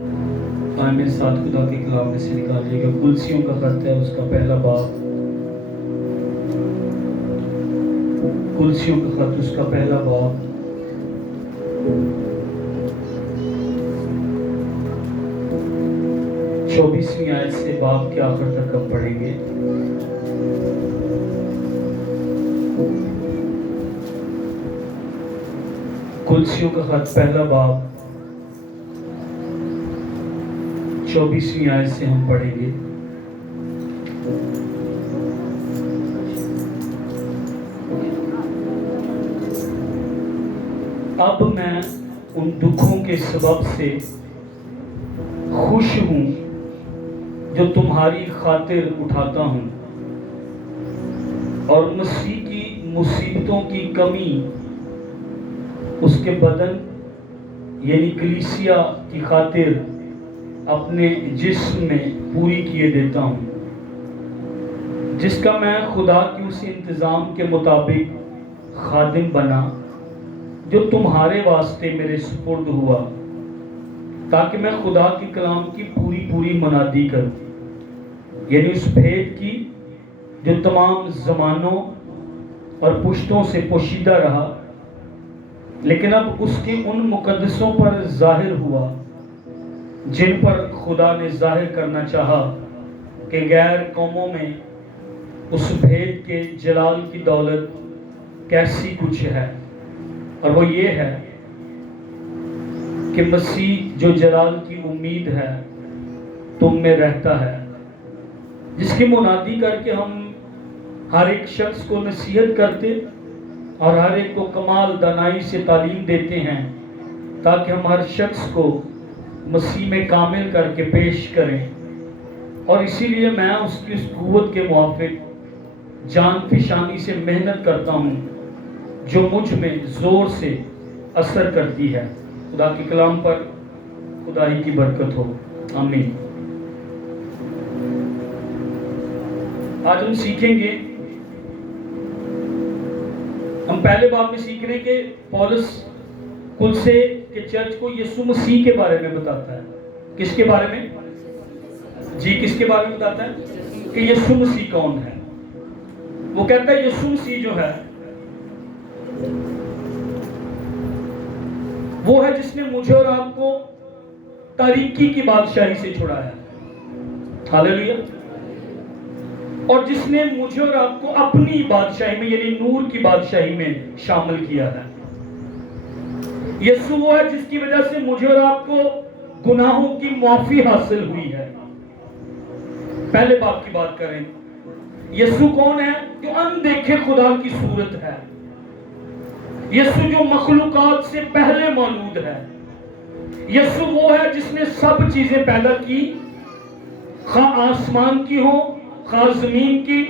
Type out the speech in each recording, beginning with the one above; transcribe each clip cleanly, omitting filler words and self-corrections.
میرے ساتھ خدا کے کلام میں سے نکالیے گا، کلسیوں کا خط ہے، اس کا پہلا باب، کلسیوں کا خط اس کا پہلا باب، چوبیسویں آیت سے باب کے آخر تک ہم پڑھیں گے۔ کلسیوں کا خط پہلا باب 24ویں آیت سے ہم پڑھیں گے۔ اب میں ان دکھوں کے سبب سے خوش ہوں جو تمہاری خاطر اٹھاتا ہوں، اور مسیح کی مصیبتوں کی کمی اس کے بدن یعنی کلیسیا کی خاطر اپنے جسم میں پوری کیے دیتا ہوں، جس کا میں خدا کی اس انتظام کے مطابق خادم بنا جو تمہارے واسطے میرے سپرد ہوا، تاکہ میں خدا کے کلام کی پوری منادی کروں، یعنی اس بھید کی جو تمام زمانوں اور پشتوں سے پوشیدہ رہا، لیکن اب اس کے ان مقدسوں پر ظاہر ہوا جن پر خدا نے ظاہر کرنا چاہا کہ غیر قوموں میں اس بھید کے جلال کی دولت کیسی کچھ ہے، اور وہ یہ ہے کہ مسیح جو جلال کی امید ہے تم میں رہتا ہے، جس کی منادی کر کے ہم ہر ایک شخص کو نصیحت کرتے اور ہر ایک کو کمال دانائی سے تعلیم دیتے ہیں، تاکہ ہم ہر شخص کو مسیح میں کامل کر کے پیش کریں۔ اور اسی لیے میں اس کی اس قوت کے موافق جان فشانی سے محنت کرتا ہوں جو مجھ میں زور سے اثر کرتی ہے۔ خدا کے کلام پر خدا ہی کی برکت ہو، آمین۔ آج ہم سیکھیں گے، ہم پہلے باب میں سیکھ رہے ہیں کہ پولس کلسے کے چرچ کو یسوع مسیح کے بارے میں بتاتا ہے۔ کس کے بارے میں؟ جی، کس کے بارے میں بتاتا ہے؟ کہ یسوع مسیح کون ہے۔ وہ کہتا ہے یسوع مسیح جو ہے وہ ہے جس نے مجھے اور آپ کو تاریکی کی بادشاہی سے چھڑایا، ہاللیلویا، اور جس نے مجھے اور آپ کو اپنی بادشاہی میں یعنی نور کی بادشاہی میں شامل کیا ہے۔ یسوع وہ ہے جس کی وجہ سے مجھے اور آپ کو گناہوں کی معافی حاصل ہوئی ہے۔ پہلے باب کی بات کریں، یسوع کون ہے؟ جو اندیکھے خدا کی صورت ہے، یسوع جو مخلوقات سے پہلے موجود ہے، یسوع وہ ہے جس نے سب چیزیں پیدا کی، خواہ آسمان کی ہو خواہ زمین کی،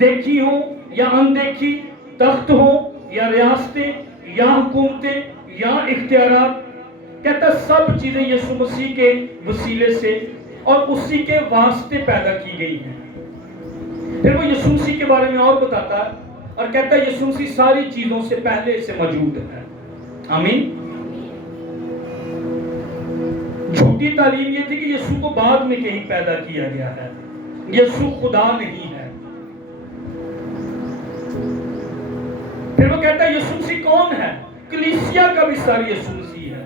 دیکھی ہو یا اندیکھی، تخت ہو یا ریاستیں یا حکومتیں یا اختیارات، کہتا ہے سب چیزیں یسوع مسیح کے وسیلے سے اور اسی کے واسطے پیدا کی گئی ہیں۔ پھر وہ یسوع مسیح کے بارے میں اور بتاتا ہے اور کہتا ہے یسوع مسیح ساری چیزوں سے پہلے سے موجود ہے، آمین۔ جھوٹی تعلیم یہ تھی کہ یسوع کو بعد میں کہیں پیدا کیا گیا ہے، یسوع خدا نہیں ہے۔ پھر وہ کہتا ہے یسوع مسیح کون ہے؟ کلیسیا کا بھی سر یسوع مسیح ہے،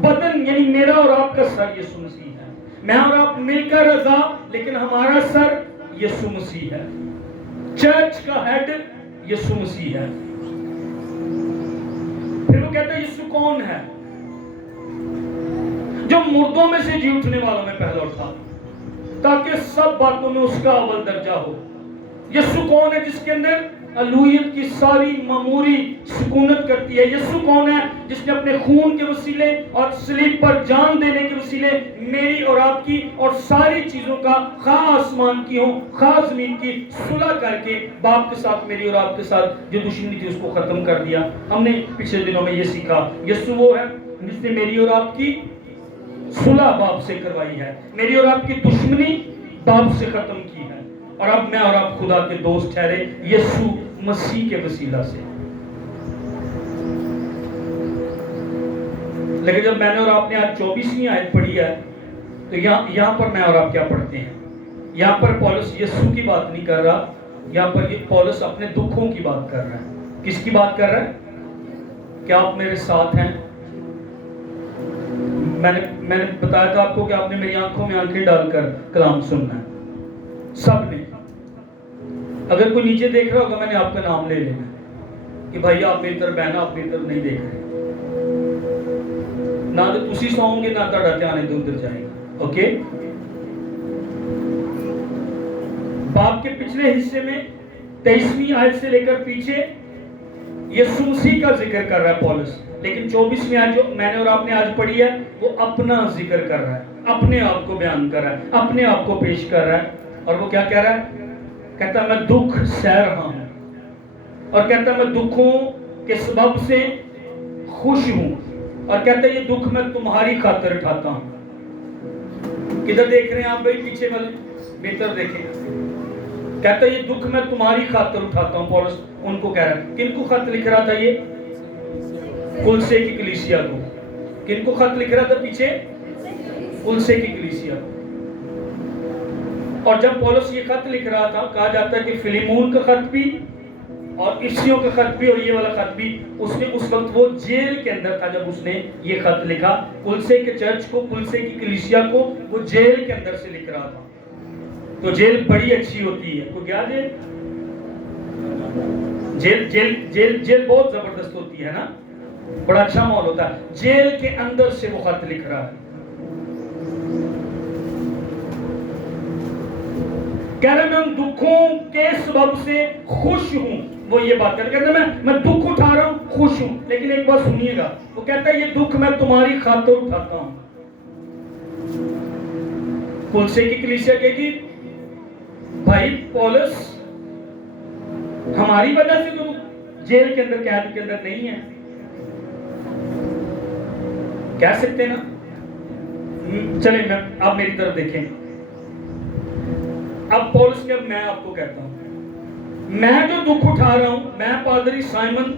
بدن یعنی میرا اور آپ کا سر یسوع مسیح ہے، میں اور آپ مل کر رضا لیکن ہمارا سر یسوع مسیح ہے، چرچ کا ہیڈ یسوع مسیح ہے۔ پھر وہ کہتا ہے یسوع کون ہے؟ جو مردوں میں سے جی اٹھنے والوں میں پہلا اٹھا، تاکہ سب باتوں میں اس کا اول درجہ ہو۔ یسوع کون ہے جس کے اندر الوہیت کی ساری معموری سکونت کرتی ہے؟ یسوع کون ہے جس نے اپنے خون کے وسیلے اور صلیب پر جان دینے کے وسیلے میری اور آپ کی اور ساری چیزوں کا خواہ آسمان کی ہو خواہ زمین کی صلح کر کے باپ کے ساتھ میری اور آپ کے ساتھ جو دشمنی تھی اس کو ختم کر دیا۔ ہم نے پچھلے دنوں میں یہ سیکھا، یسوع وہ ہے جس نے میری اور آپ کی صلح باپ سے کروائی ہے، میری اور آپ کی دشمنی باپ سے ختم کی ہے، اور اب میں اور آپ خدا کے دوست ٹھہرے یسوع مسیح کے وسیلہ سے۔ لیکن جب میں نے اور آپ نے آج 24ویں آیت پڑھی ہے تو یہاں پر میں اور آپ کیا پڑھتے ہیں؟ یہاں پر پولس یسوع کی بات نہیں کر رہا، یہاں پر پولس اپنے دکھوں کی بات کر رہا ہے۔ کس کی بات کر رہا ہے؟ کیا آپ میرے ساتھ ہیں؟ میں نے بتایا تھا آپ کو کہ آپ نے میری آنکھوں میں آنکھیں ڈال کر کلام سننا ہے، سب نے۔ اگر کوئی نیچے دیکھ رہا ہوگا میں نے آپ کا نام لے لینا کہ بھائی آپ میری طرف بہنا، آپ میری طرف نہیں دیکھ رہے، نہ تو تسی سوؤں گے نہ تہاڈا دھیان ادھر ادھر جائے گا۔ اوکے، باب کے پچھلے حصے میں 23ویں آیت سے لے کر پیچھے یسوع مسیح کا ذکر کر رہا ہے پولس، لیکن 24ویں آیت جو میں نے اور آپ نے آج پڑھی ہے وہ اپنا ذکر کر رہا ہے، اپنے آپ کو بیان کر رہا ہے، اپنے آپ کو پیش کر رہا ہے۔ اور وہ کیا کہہ رہا ہے؟ کہتا ہے میں دکھ سہ رہا ہوں، اور کہتا ہے میں دکھوں کے سبب سے خوش ہوں، اور کہتا ہے یہ دکھ میں تمہاری خاطر اٹھاتا ہوں۔ کدھر دیکھ رہے ہیں آپ بھائی؟ پیچھے والے بہتر دیکھیں۔ کہتا ہے یہ دکھ میں تمہاری خاطر اٹھاتا ہوں۔ پولس ان کو کہہ رہا ہے، کن کو خط لکھ رہا تھا؟ یہ کلسے کی کلیسیا کو۔ کن کو خط لکھ رہا تھا پیچھے؟ کلسے کی کلیسیا کو۔ اور جب پولس یہ خط لکھ رہا تھا، کہا جاتا ہے کہ فلیمون کا خط بھی اور افسیوں کا خط بھی اور یہ والا خط بھی، اس نے اس وقت وہ جیل کے اندر تھا جب اس نے یہ خط لکھا۔ کلسے کے چرچ کو، کلسے کی کلیسیا کو وہ جیل کے اندر سے لکھ رہا تھا۔ تو جیل بڑی اچھی ہوتی ہے، کو کیا جیل بہت زبردست ہوتی ہے نا، بڑا اچھا ماحول ہوتا ہے۔ جیل کے اندر سے وہ خط لکھ رہا ہے، کہہ رہا میں ان دکھوں کے سبب سے خوش ہوں۔ وہ یہ بات کہتا ہے میں دکھ اٹھا رہا ہوں، خوش ہوں، لیکن ایک بات سنیے گا، وہ کہتا ہے یہ دکھ میں تمہاری خاطر اٹھاتا ہوں۔ کلسے کی کلیسیا کہے گی بھائی پولس ہماری وجہ سے تو جیل کے اندر، قید کے اندر نہیں ہے، کہہ سکتے نا؟ چلیں میں آپ میری طرف دیکھیں۔ اب پولس کے میں آپ کو کہتا ہوں، میں جو دکھ اٹھا رہا ہوں، میں پادری سائمن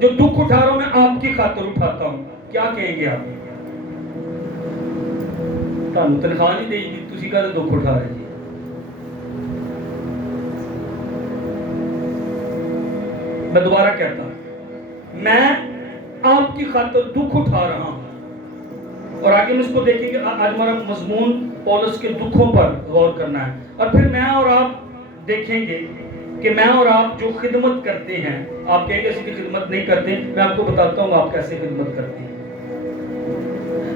جو دکھ اٹھا رہا ہوں، میں آپ کی خاطر اٹھاتا ہوں۔ کیا کہیں گے آپ؟ تانوں تنخواہ نہیں دے گی، تسی کا دکھ اٹھا رہے جی۔ میں دوبارہ کہتا ہوں، میں آپ کی خاطر دکھ اٹھا رہا ہوں۔ اور آگے ہم اس کو دیکھیں گے، آج ہمارا مضمون پولس کے دکھوں پر غور کرنا ہے، اور پھر میں اور آپ دیکھیں گے کہ میں اور آپ جو خدمت کرتے ہیں، آپ کہیں گے ایسی خدمت نہیں کرتے، میں آپ کو بتاتا ہوں آپ کیسے خدمت کرتے ہیں۔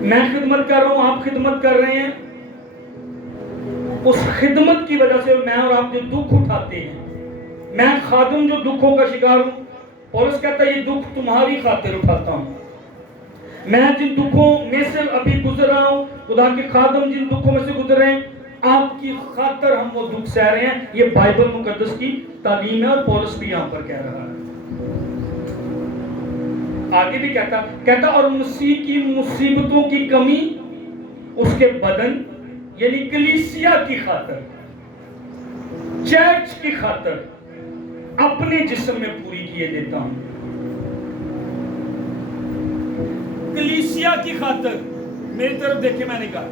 میں خدمت کر رہا ہوں، آپ خدمت کر رہے ہیں، اس خدمت کی وجہ سے میں اور آپ جو دکھ اٹھاتے ہیں، میں خادم جو دکھوں کا شکار ہوں، پولس کہتا ہے یہ دکھ تمہاری خاطر اٹھاتا ہوں۔ میں جن دکھوں میں سے ابھی گزر رہا ہوں، خدا کے خادم جن دکھوں میں سے گزر رہے ہیں، آپ کی خاطر ہم وہ دکھ سہ رہے ہیں۔ یہ بائبل مقدس کی تعلیم ہے، اور پولس بھی یہاں پر کہہ رہا ہے۔ آگے بھی کہتا اور مسیح کی مصیبتوں کی کمی اس کے بدن یعنی کلیسیا کی خاطر، چرچ کی خاطر اپنے جسم میں پوری کیے دیتا ہوں۔ کلیسیا کی خاطر، میری طرف دیکھیں، میں نے کہا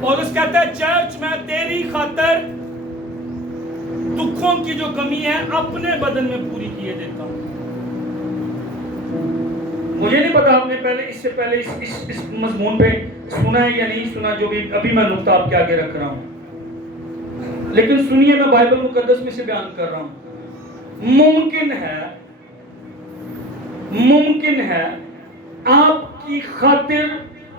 پولس کہتا ہے چرچ میں تیری خاطر دکھوں کی جو کمی ہے اپنے بدن میں پوری کیے دیتا ہوں۔ مجھے نہیں پتا آپ نے اس سے پہلے اس مضمون پہ سنا ہے یا نہیں سنا، جو بھی ابھی میں نقطہ آپ کے آگے رکھ رہا ہوں، لیکن سنیے، میں بائبل مقدس میں سے بیان کر رہا ہوں۔ ممکن ہے آپ کی خاطر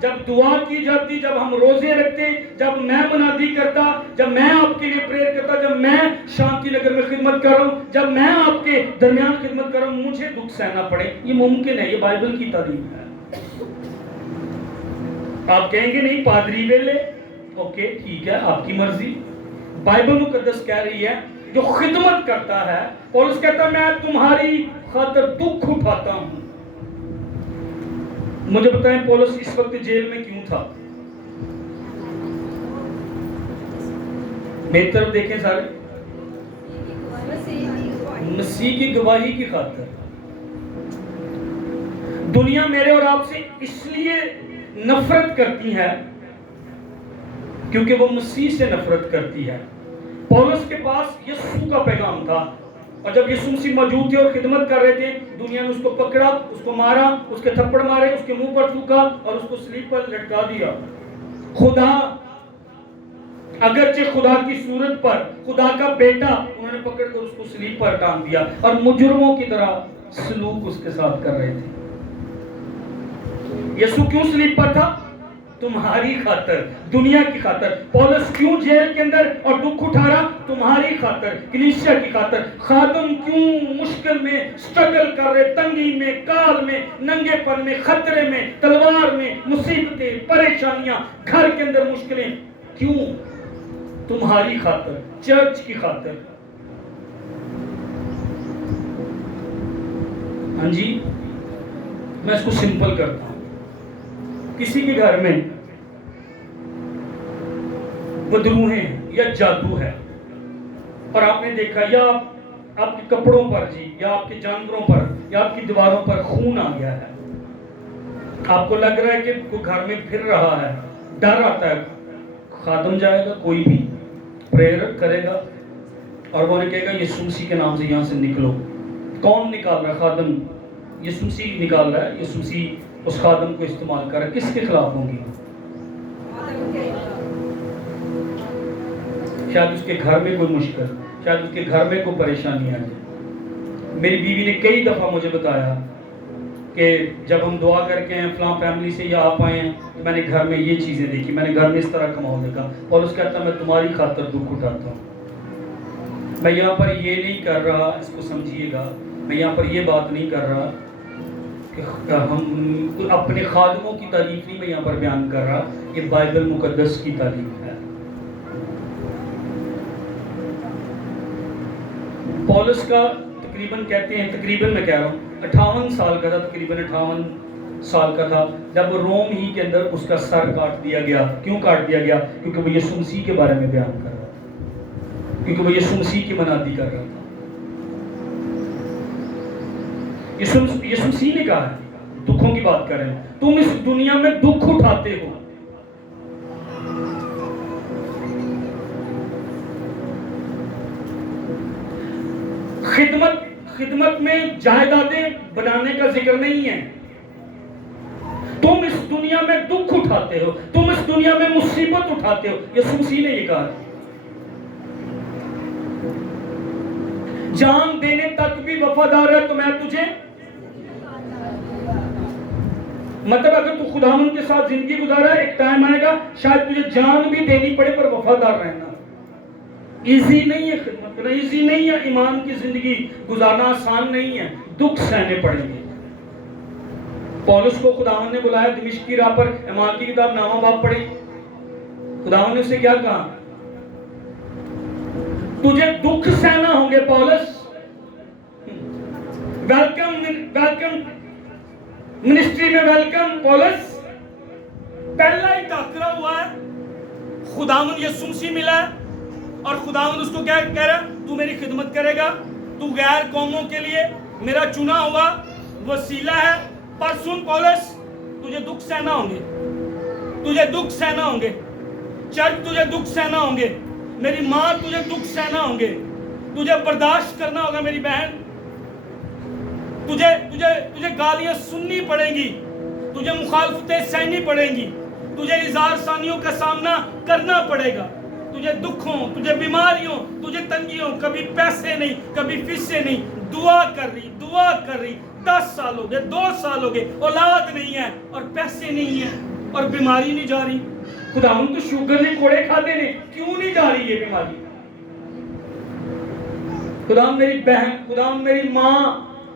جب دعا کی جاتی، جب ہم روزے رکھتے، جب میں منادی کرتا، جب میں آپ کے لیے پریئر کرتا، جب میں شانتی نگر میں خدمت کر رہا ہوں، جب میں آپ کے درمیان خدمت کر رہا ہوں، مجھے دکھ سہنا پڑے، یہ ممکن ہے، یہ بائبل کی تعلیم ہے۔ آپ کہیں گے نہیں پادری ویلے، اوکے ٹھیک ہے، آپ کی مرضی۔ بائبل مقدس کہہ رہی ہے جو خدمت کرتا ہے، پولس کہتا ہے میں تمہاری خاطر دکھ اٹھاتا ہوں۔ مجھے بتائیں پولس اس وقت جیل میں کیوں تھا؟ میری طرف دیکھیں سارے، مسیح کی گواہی کی خاطر۔ دنیا میرے اور آپ سے اس لیے نفرت کرتی ہے کیونکہ وہ مسیح سے نفرت کرتی ہے۔ پولس کے پاس یسوع کا پیغام تھا، اور جب یسوع مسیح موجود تھے اور خدمت کر رہے تھے، دنیا نے اس کو پکڑا، اس کو مارا، اس کے تھپڑ مارے، اس کے منہ پر تھوکا اور اس کو صلیب پر لٹکا دیا۔ خدا، اگرچہ خدا کی صورت پر، خدا کا بیٹا، انہوں نے پکڑ کر اس کو صلیب پر ٹانگ دیا اور مجرموں کی طرح سلوک اس کے ساتھ کر رہے تھے۔ یسوع کیوں صلیب پر تھا؟ تمہاری خاطر، دنیا کی خاطر۔ پولس کیوں جیل کے اندر اور دکھ اٹھا رہا؟ تمہاری خاطر، کلیسیا کی خاطر۔ خادم کیوں مشکل میں سٹرگل کر رہے، تنگی میں، کال میں، ننگے پن میں، خطرے میں، تلوار میں، مصیبتیں، پریشانیاں، گھر کے اندر مشکلیں، کیوں؟ تمہاری خاطر، چرچ کی خاطر۔ ہاں جی، میں اس کو سمپل کرتا ہوں۔ کسی کے گھر میں بدروہیں ہیں یا جادو ہے، اور آپ نے دیکھا، یا آپ کے کپڑوں پر جی، یا آپ کے جانوروں پر، یا آپ کی دیواروں پر خون آ گیا ہے، آپ کو لگ رہا ہے کہ کوئی گھر میں پھر رہا ہے، ڈر آتا ہے، خادم جائے گا، کوئی بھی پریئر کرے گا اور وہ نے کہے گا یسوع مسیح کے نام سے یہاں سے نکلو۔ کون نکال رہا ہے؟ خادم، یسوع مسیح نکال رہا ہے۔ یسوع مسیح اس خادم کو استعمال کر رہا ہے، کس کے خلاف ہوں گی؟ شاید اس کے گھر میں کوئی مشکل، شاید اس کے گھر میں کوئی پریشانی آ جائے۔ میری بیوی نے کئی دفعہ مجھے بتایا کہ جب ہم دعا کر کے ہیں فلاں فیملی سے یا آپ آئے ہیں تو میں نے گھر میں یہ چیزیں دیکھی، میں نے گھر میں اس طرح کا ماحول دیکھا، اور اس کہتا میں تمہاری خاطر دکھ اٹھاتا ہوں۔ میں یہاں پر یہ نہیں کر رہا، اس کو سمجھیے گا، میں یہاں پر یہ بات نہیں کر رہا کہ ہم اپنے خادموں کی تعریف نہیں میں یہاں پر بیان کر رہا، یہ بائبل مقدس کی تعریف ہے۔ پولس کا تقریباً کہتے ہیں، تقریباً میں کہہ رہا ہوں 58 سال کا تھا، تقریباً 58 سال کا تھا جب روم ہی کے اندر اس کا سر کاٹ دیا گیا۔ کیوں کاٹ دیا گیا؟ کیونکہ وہ یسوع مسیح کے بارے میں بیان کر رہا تھا، کیونکہ وہ یسوع مسیح کی منادی کر رہا تھا۔ یسوع مسیح نے کہا ہے، دکھوں کی بات کر رہے ہیں، تم اس دنیا میں دکھ اٹھاتے ہو۔ خدمت میں جائیدادیں بنانے کا ذکر نہیں ہے۔ تم اس دنیا میں دکھ اٹھاتے ہو، تم اس دنیا میں مصیبت اٹھاتے ہو۔ یسوع مسیح نے یہ کہا، جان دینے تک بھی وفادار ہے تو میں تجھے، مطلب اگر تو خداوند کے ساتھ زندگی گزارا، ایک ٹائم آئے گا شاید تجھے جان بھی دینی پڑے پر وفادار رہنا۔ ایزی نہیں ہے خدمت کرنا، ایزی نہیں ہے ایمان کی زندگی گزارنا، آسان نہیں ہے، دکھ سہنے پڑیں گے۔ پولس کو خداوند نے بلایا دمشق کی راہ پر، ایمان کی کتاب نامہ باب پڑھی، خداوند نے اسے کیا کہا؟ تجھے دکھ سہنا ہوں گے پولس، ویلکم منسٹری میں، ویلکم پولس۔ پہلا ہی ٹاکرا ہوا ہے، خداوند یسوع مسیح ملا ہے اور خداوند اس کو کیا کہہ رہا ہے؟ تو میری خدمت کرے گا، تو غیر قوموں کے لیے میرا چنا ہوا وسیلہ ہے۔ پر سن پولس، تجھے دکھ سہنا ہوں گے، تجھے دکھ سہنا ہوں گے، چرچ تجھے دکھ سہنا ہوں گے، میری ماں تجھے دکھ سہنا ہوں گے، تجھے برداشت کرنا ہوگا میری بہن، تجھے گالیاں سننی پڑیں گی، تجھے مخالفتیں سہنی پڑیں گی، تجھے اظہار ثانیوں کا سامنا کرنا پڑے گا، تجھے دکھوں، تجھے بیماریوں، تجھے تنگیوں، کبھی پیسے نہیں، کبھی فیسے نہیں، دعا کر رہی 10 سال ہو گئے، 2 سال ہو گئے، اولاد نہیں ہے اور پیسے نہیں ہیں اور بیماری نہیں جا رہی۔ خداوند تو شوگر نے کوڑے کھاتے نے، کیوں نہیں جا رہی یہ بیماری؟ خداوند میری بہن، خداوند میری ماں،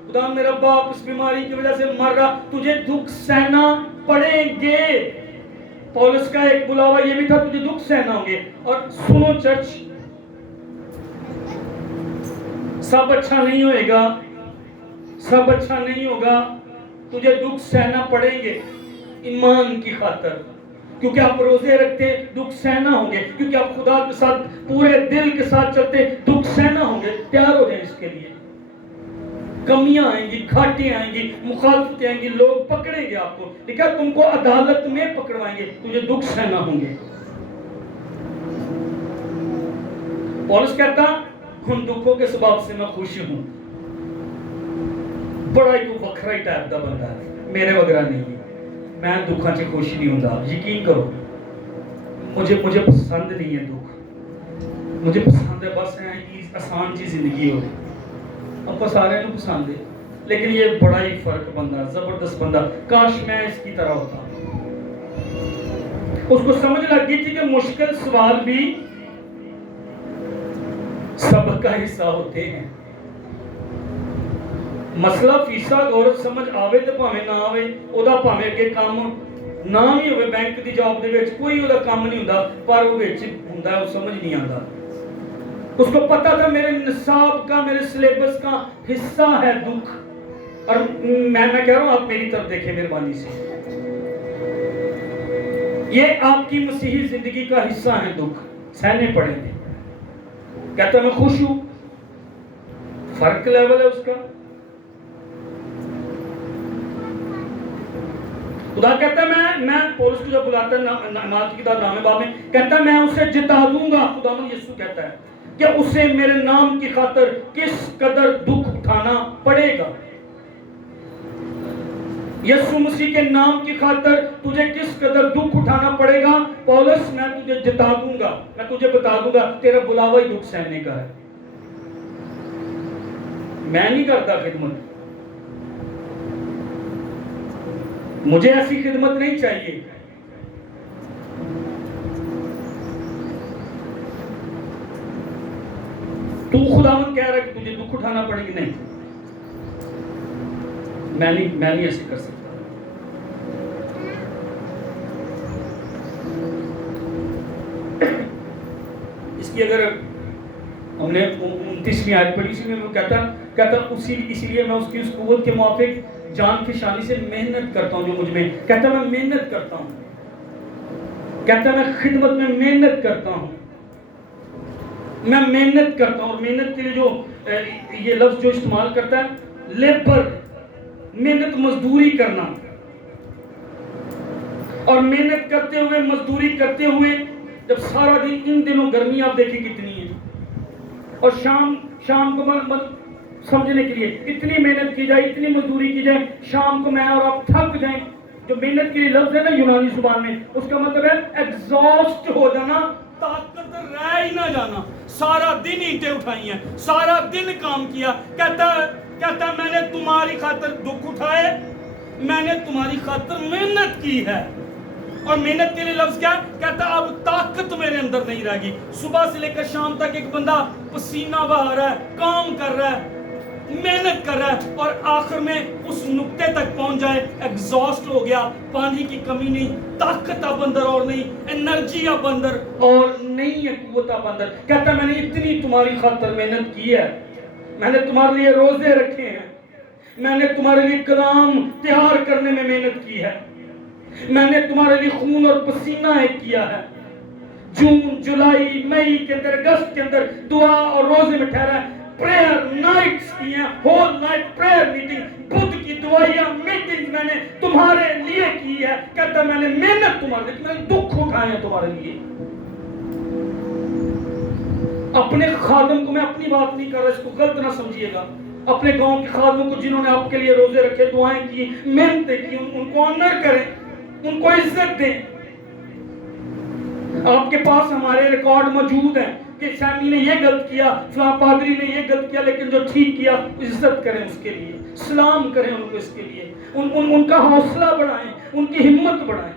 خداوند میرا باپ اس بیماری کی وجہ سے مر رہا، تجھے دکھ سہنا پڑیں گے۔ پولس کا ایک بلاوا یہ بھی تھا، تجھے دکھ سہنا ہوں گے۔ اور سنو چرچ، سب اچھا نہیں ہوئے گا، سب اچھا نہیں ہوگا، تجھے دکھ سہنا پڑیں گے ایمان کی خاطر، کیونکہ آپ روزے رکھتے دکھ سہنا ہوں گے، کیونکہ آپ خدا کے ساتھ پورے دل کے ساتھ چلتے دکھ سہنا ہوں گے۔ تیار ہو جائیں اس کے لیے، کمیاں آئیں گی، گھاٹیں آئیں گی، مخالفتیں آئیں گی، لوگ پکڑیں گے آپ کو، لکھا تم کو عدالت میں پکڑوائیں گے، تجھے دکھ سہنا ہوں گے۔ پولس کہتا ان دکھوں کے سبب سے میں خوش ہوں۔ بڑا ہی کوئی وکھرا ہی ٹائپ دا بندہ ہے، میرے وغیرہ نہیں ہے، میں دکھاں سے خوش نہیں ہوں۔ یقین کرو مجھے پسند نہیں ہے دکھ، مجھے پسند ہے بس ہے کہ آسان چیز زندگی ہو رہی، آپ سارے کو پسند ہے، لیکن یہ بڑا ہی فرق بندہ، زبردست بندہ، کاش میں اس کی طرح ہوتا۔ اس کو سمجھ لگ گئی تھی کہ مشکل سوال بھی سبق کا حصہ ہوتے ہیں۔ مسئلہ فیصد اور سمجھ آوے تو پاوے نہ آوے، او دا پاوے کے کام نہ بھی ہوئے، بینک دی جاب دے وچ کوئی او دا کام نہیں ہوندا، پر وہ وچ ہوندا ہے، وہ سمجھ نہیں آندا۔ اس کو پتا تھا میرے نصاب کا، میرے سلیبس کا حصہ ہے دکھ، اور میں کہہ رہا ہوں آپ میری طرف دیکھیں مہربانی سے، یہ آپ کی مسیحی زندگی کا حصہ ہے دکھ، سہنے پڑیں گے۔ کہتا میں خوش ہوں، فرق لیول ہے اس کا۔ خدا کہتا ہے میں پولس کو جب بلاتا ہے نعمات کی کتاب نامے باب میں، کہتا ہے میں اسے جتا دوں گا۔ خداوند یسوع کہتا ہے کہ اسے میرے نام کی خاطر کس قدر دکھ اٹھانا پڑے گا۔ یسوع مسیح کے نام کی خاطر تجھے کس قدر دکھ اٹھانا پڑے گا؟ پولس میں تجھے جتا دوں گا، میں تجھے بتا دوں گا، تیرا بلاوا ہی دکھ سہنے کا ہے۔ میں نہیں کرتا خدمت، مجھے ایسی خدمت نہیں چاہیے۔ تو خداوند کہہ رہا ہے کہ تجھے دکھ اٹھانا پڑے گی، نہیں، میں نہیں ایسے کر سکتا۔ اس کی اگر ہم نے 29ویں آیت پڑھی، اسی میں وہ کہتا اسی لیے میں اس کی اس قوت کے موافق جان فشانی سے محنت کرتا ہوں جو مجھ میں، کہتا میں محنت کرتا ہوں، کہتا میں خدمت میں محنت کرتا ہوں، میں محنت کرتا ہوں۔ اور محنت کے لیے جو یہ لفظ جو استعمال کرتا ہے لیبر، محنت مزدوری کرنا، اور محنت کرتے ہوئے مزدوری کرتے ہوئے جب سارا دن، ان دنوں گرمی آپ دیکھیں کتنی ہے، اور شام کو سمجھنے کے لیے اتنی محنت کی جائے، اتنی مزدوری کی جائے، شام کو میں اور آپ تھک جائیں۔ جو محنت کے لیے لفظ ہے نا یونانی زبان میں، اس کا مطلب ہے ایگزاسٹ ہو جانا، طاقت رہ ہی نہ جانا، سارا دن اینٹیں اٹھائی ہیں، سارا دن کام کیا۔ کہتا ہے میں نے تمہاری خاطر دکھ اٹھائے، میں نے تمہاری خاطر محنت کی ہے۔ اور محنت کے لیے لفظ کیا کہتا ہے؟ اب طاقت میرے اندر نہیں رہ گی۔ صبح سے لے کر شام تک ایک بندہ پسینہ بہا رہا ہے، کام کر رہا ہے، محنت کر رہا ہے، اور آخر میں اس نقطے تک پہنچ جائے، ایگزاسٹ ہو گیا، پانی کی کمی نہیں، طاقت اب اندر اور نہیں، انرجی اب اندر اور نہیں ہے، قوت اب اندر۔ کہتا ہے میں نے اتنی تمہاری خاطر محنت کی ہے، میں نے تمہارے لیے روزے رکھے ہیں، میں نے تمہارے لیے کلام تیار کرنے میں محنت کی ہے، میں نے تمہارے لیے خون اور پسینہ ایک کیا ہے، جون جولائی مئی کے اندر اگست کے اندر دعا اور روزے میں ٹھہرا ہے، پریئر نائٹس کی ہیں، ہول نائٹ پریئر میٹنگ، بدھ کی دعائیاں میٹنگ میں نے تمہارے لیے کی ہے۔ کہتا میں نے محنت تمہارے لیے، میں نے دکھ اٹھائے ہیں تمہارے لیے۔ اپنے خادم کو میں اپنی بات نہیں کر رہا، اس کو غلط نہ سمجھیے گا، اپنے گاؤں کے خادموں کو جنہوں نے آپ کے لیے روزے رکھے، دعائیں کی، محنتیں کی، ان کو آنر کریں، ان کو عزت دیں۔ آپ کے پاس ہمارے ریکارڈ موجود ہیں کہ سیمی نے یہ غلط کیا، فلاں پادری نے یہ غلط کیا، لیکن جو ٹھیک کیا عزت کریں اس کے لیے، سلام کریں ان کو، اس کے لیے ان کا حوصلہ بڑھائیں، ان کی ہمت بڑھائیں۔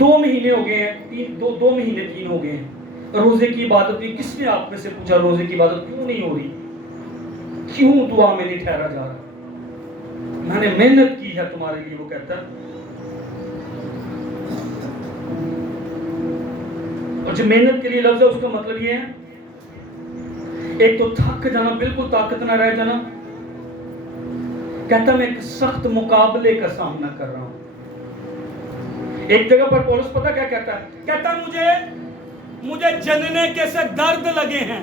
2 مہینے ہو گئے ہیں، 2 مہینے 3 ہو گئے ہیں، روزے کی عبادت نہیں۔ کس نے آپ میں سے پوچھا روزے کی عبادت کیوں نہیں ہو رہی؟ کیوں دعا میں نہیں ٹھہرا جا رہا؟ میں نے محنت کی ہے تمہارے لیے، وہ کہتا ہے۔ اور جو محنت کے لیے لفظ ہے اس کا مطلب یہ ہے، ایک تو تھک جانا، بالکل طاقت نہ رہ جانا، کہتا میں ایک سخت مقابلے کا سامنا کر رہا ہوں۔ ایک جگہ پر پولس پتہ کیا کہتا ہے؟ کہتا مجھے جننے کے سے درد لگے ہیں،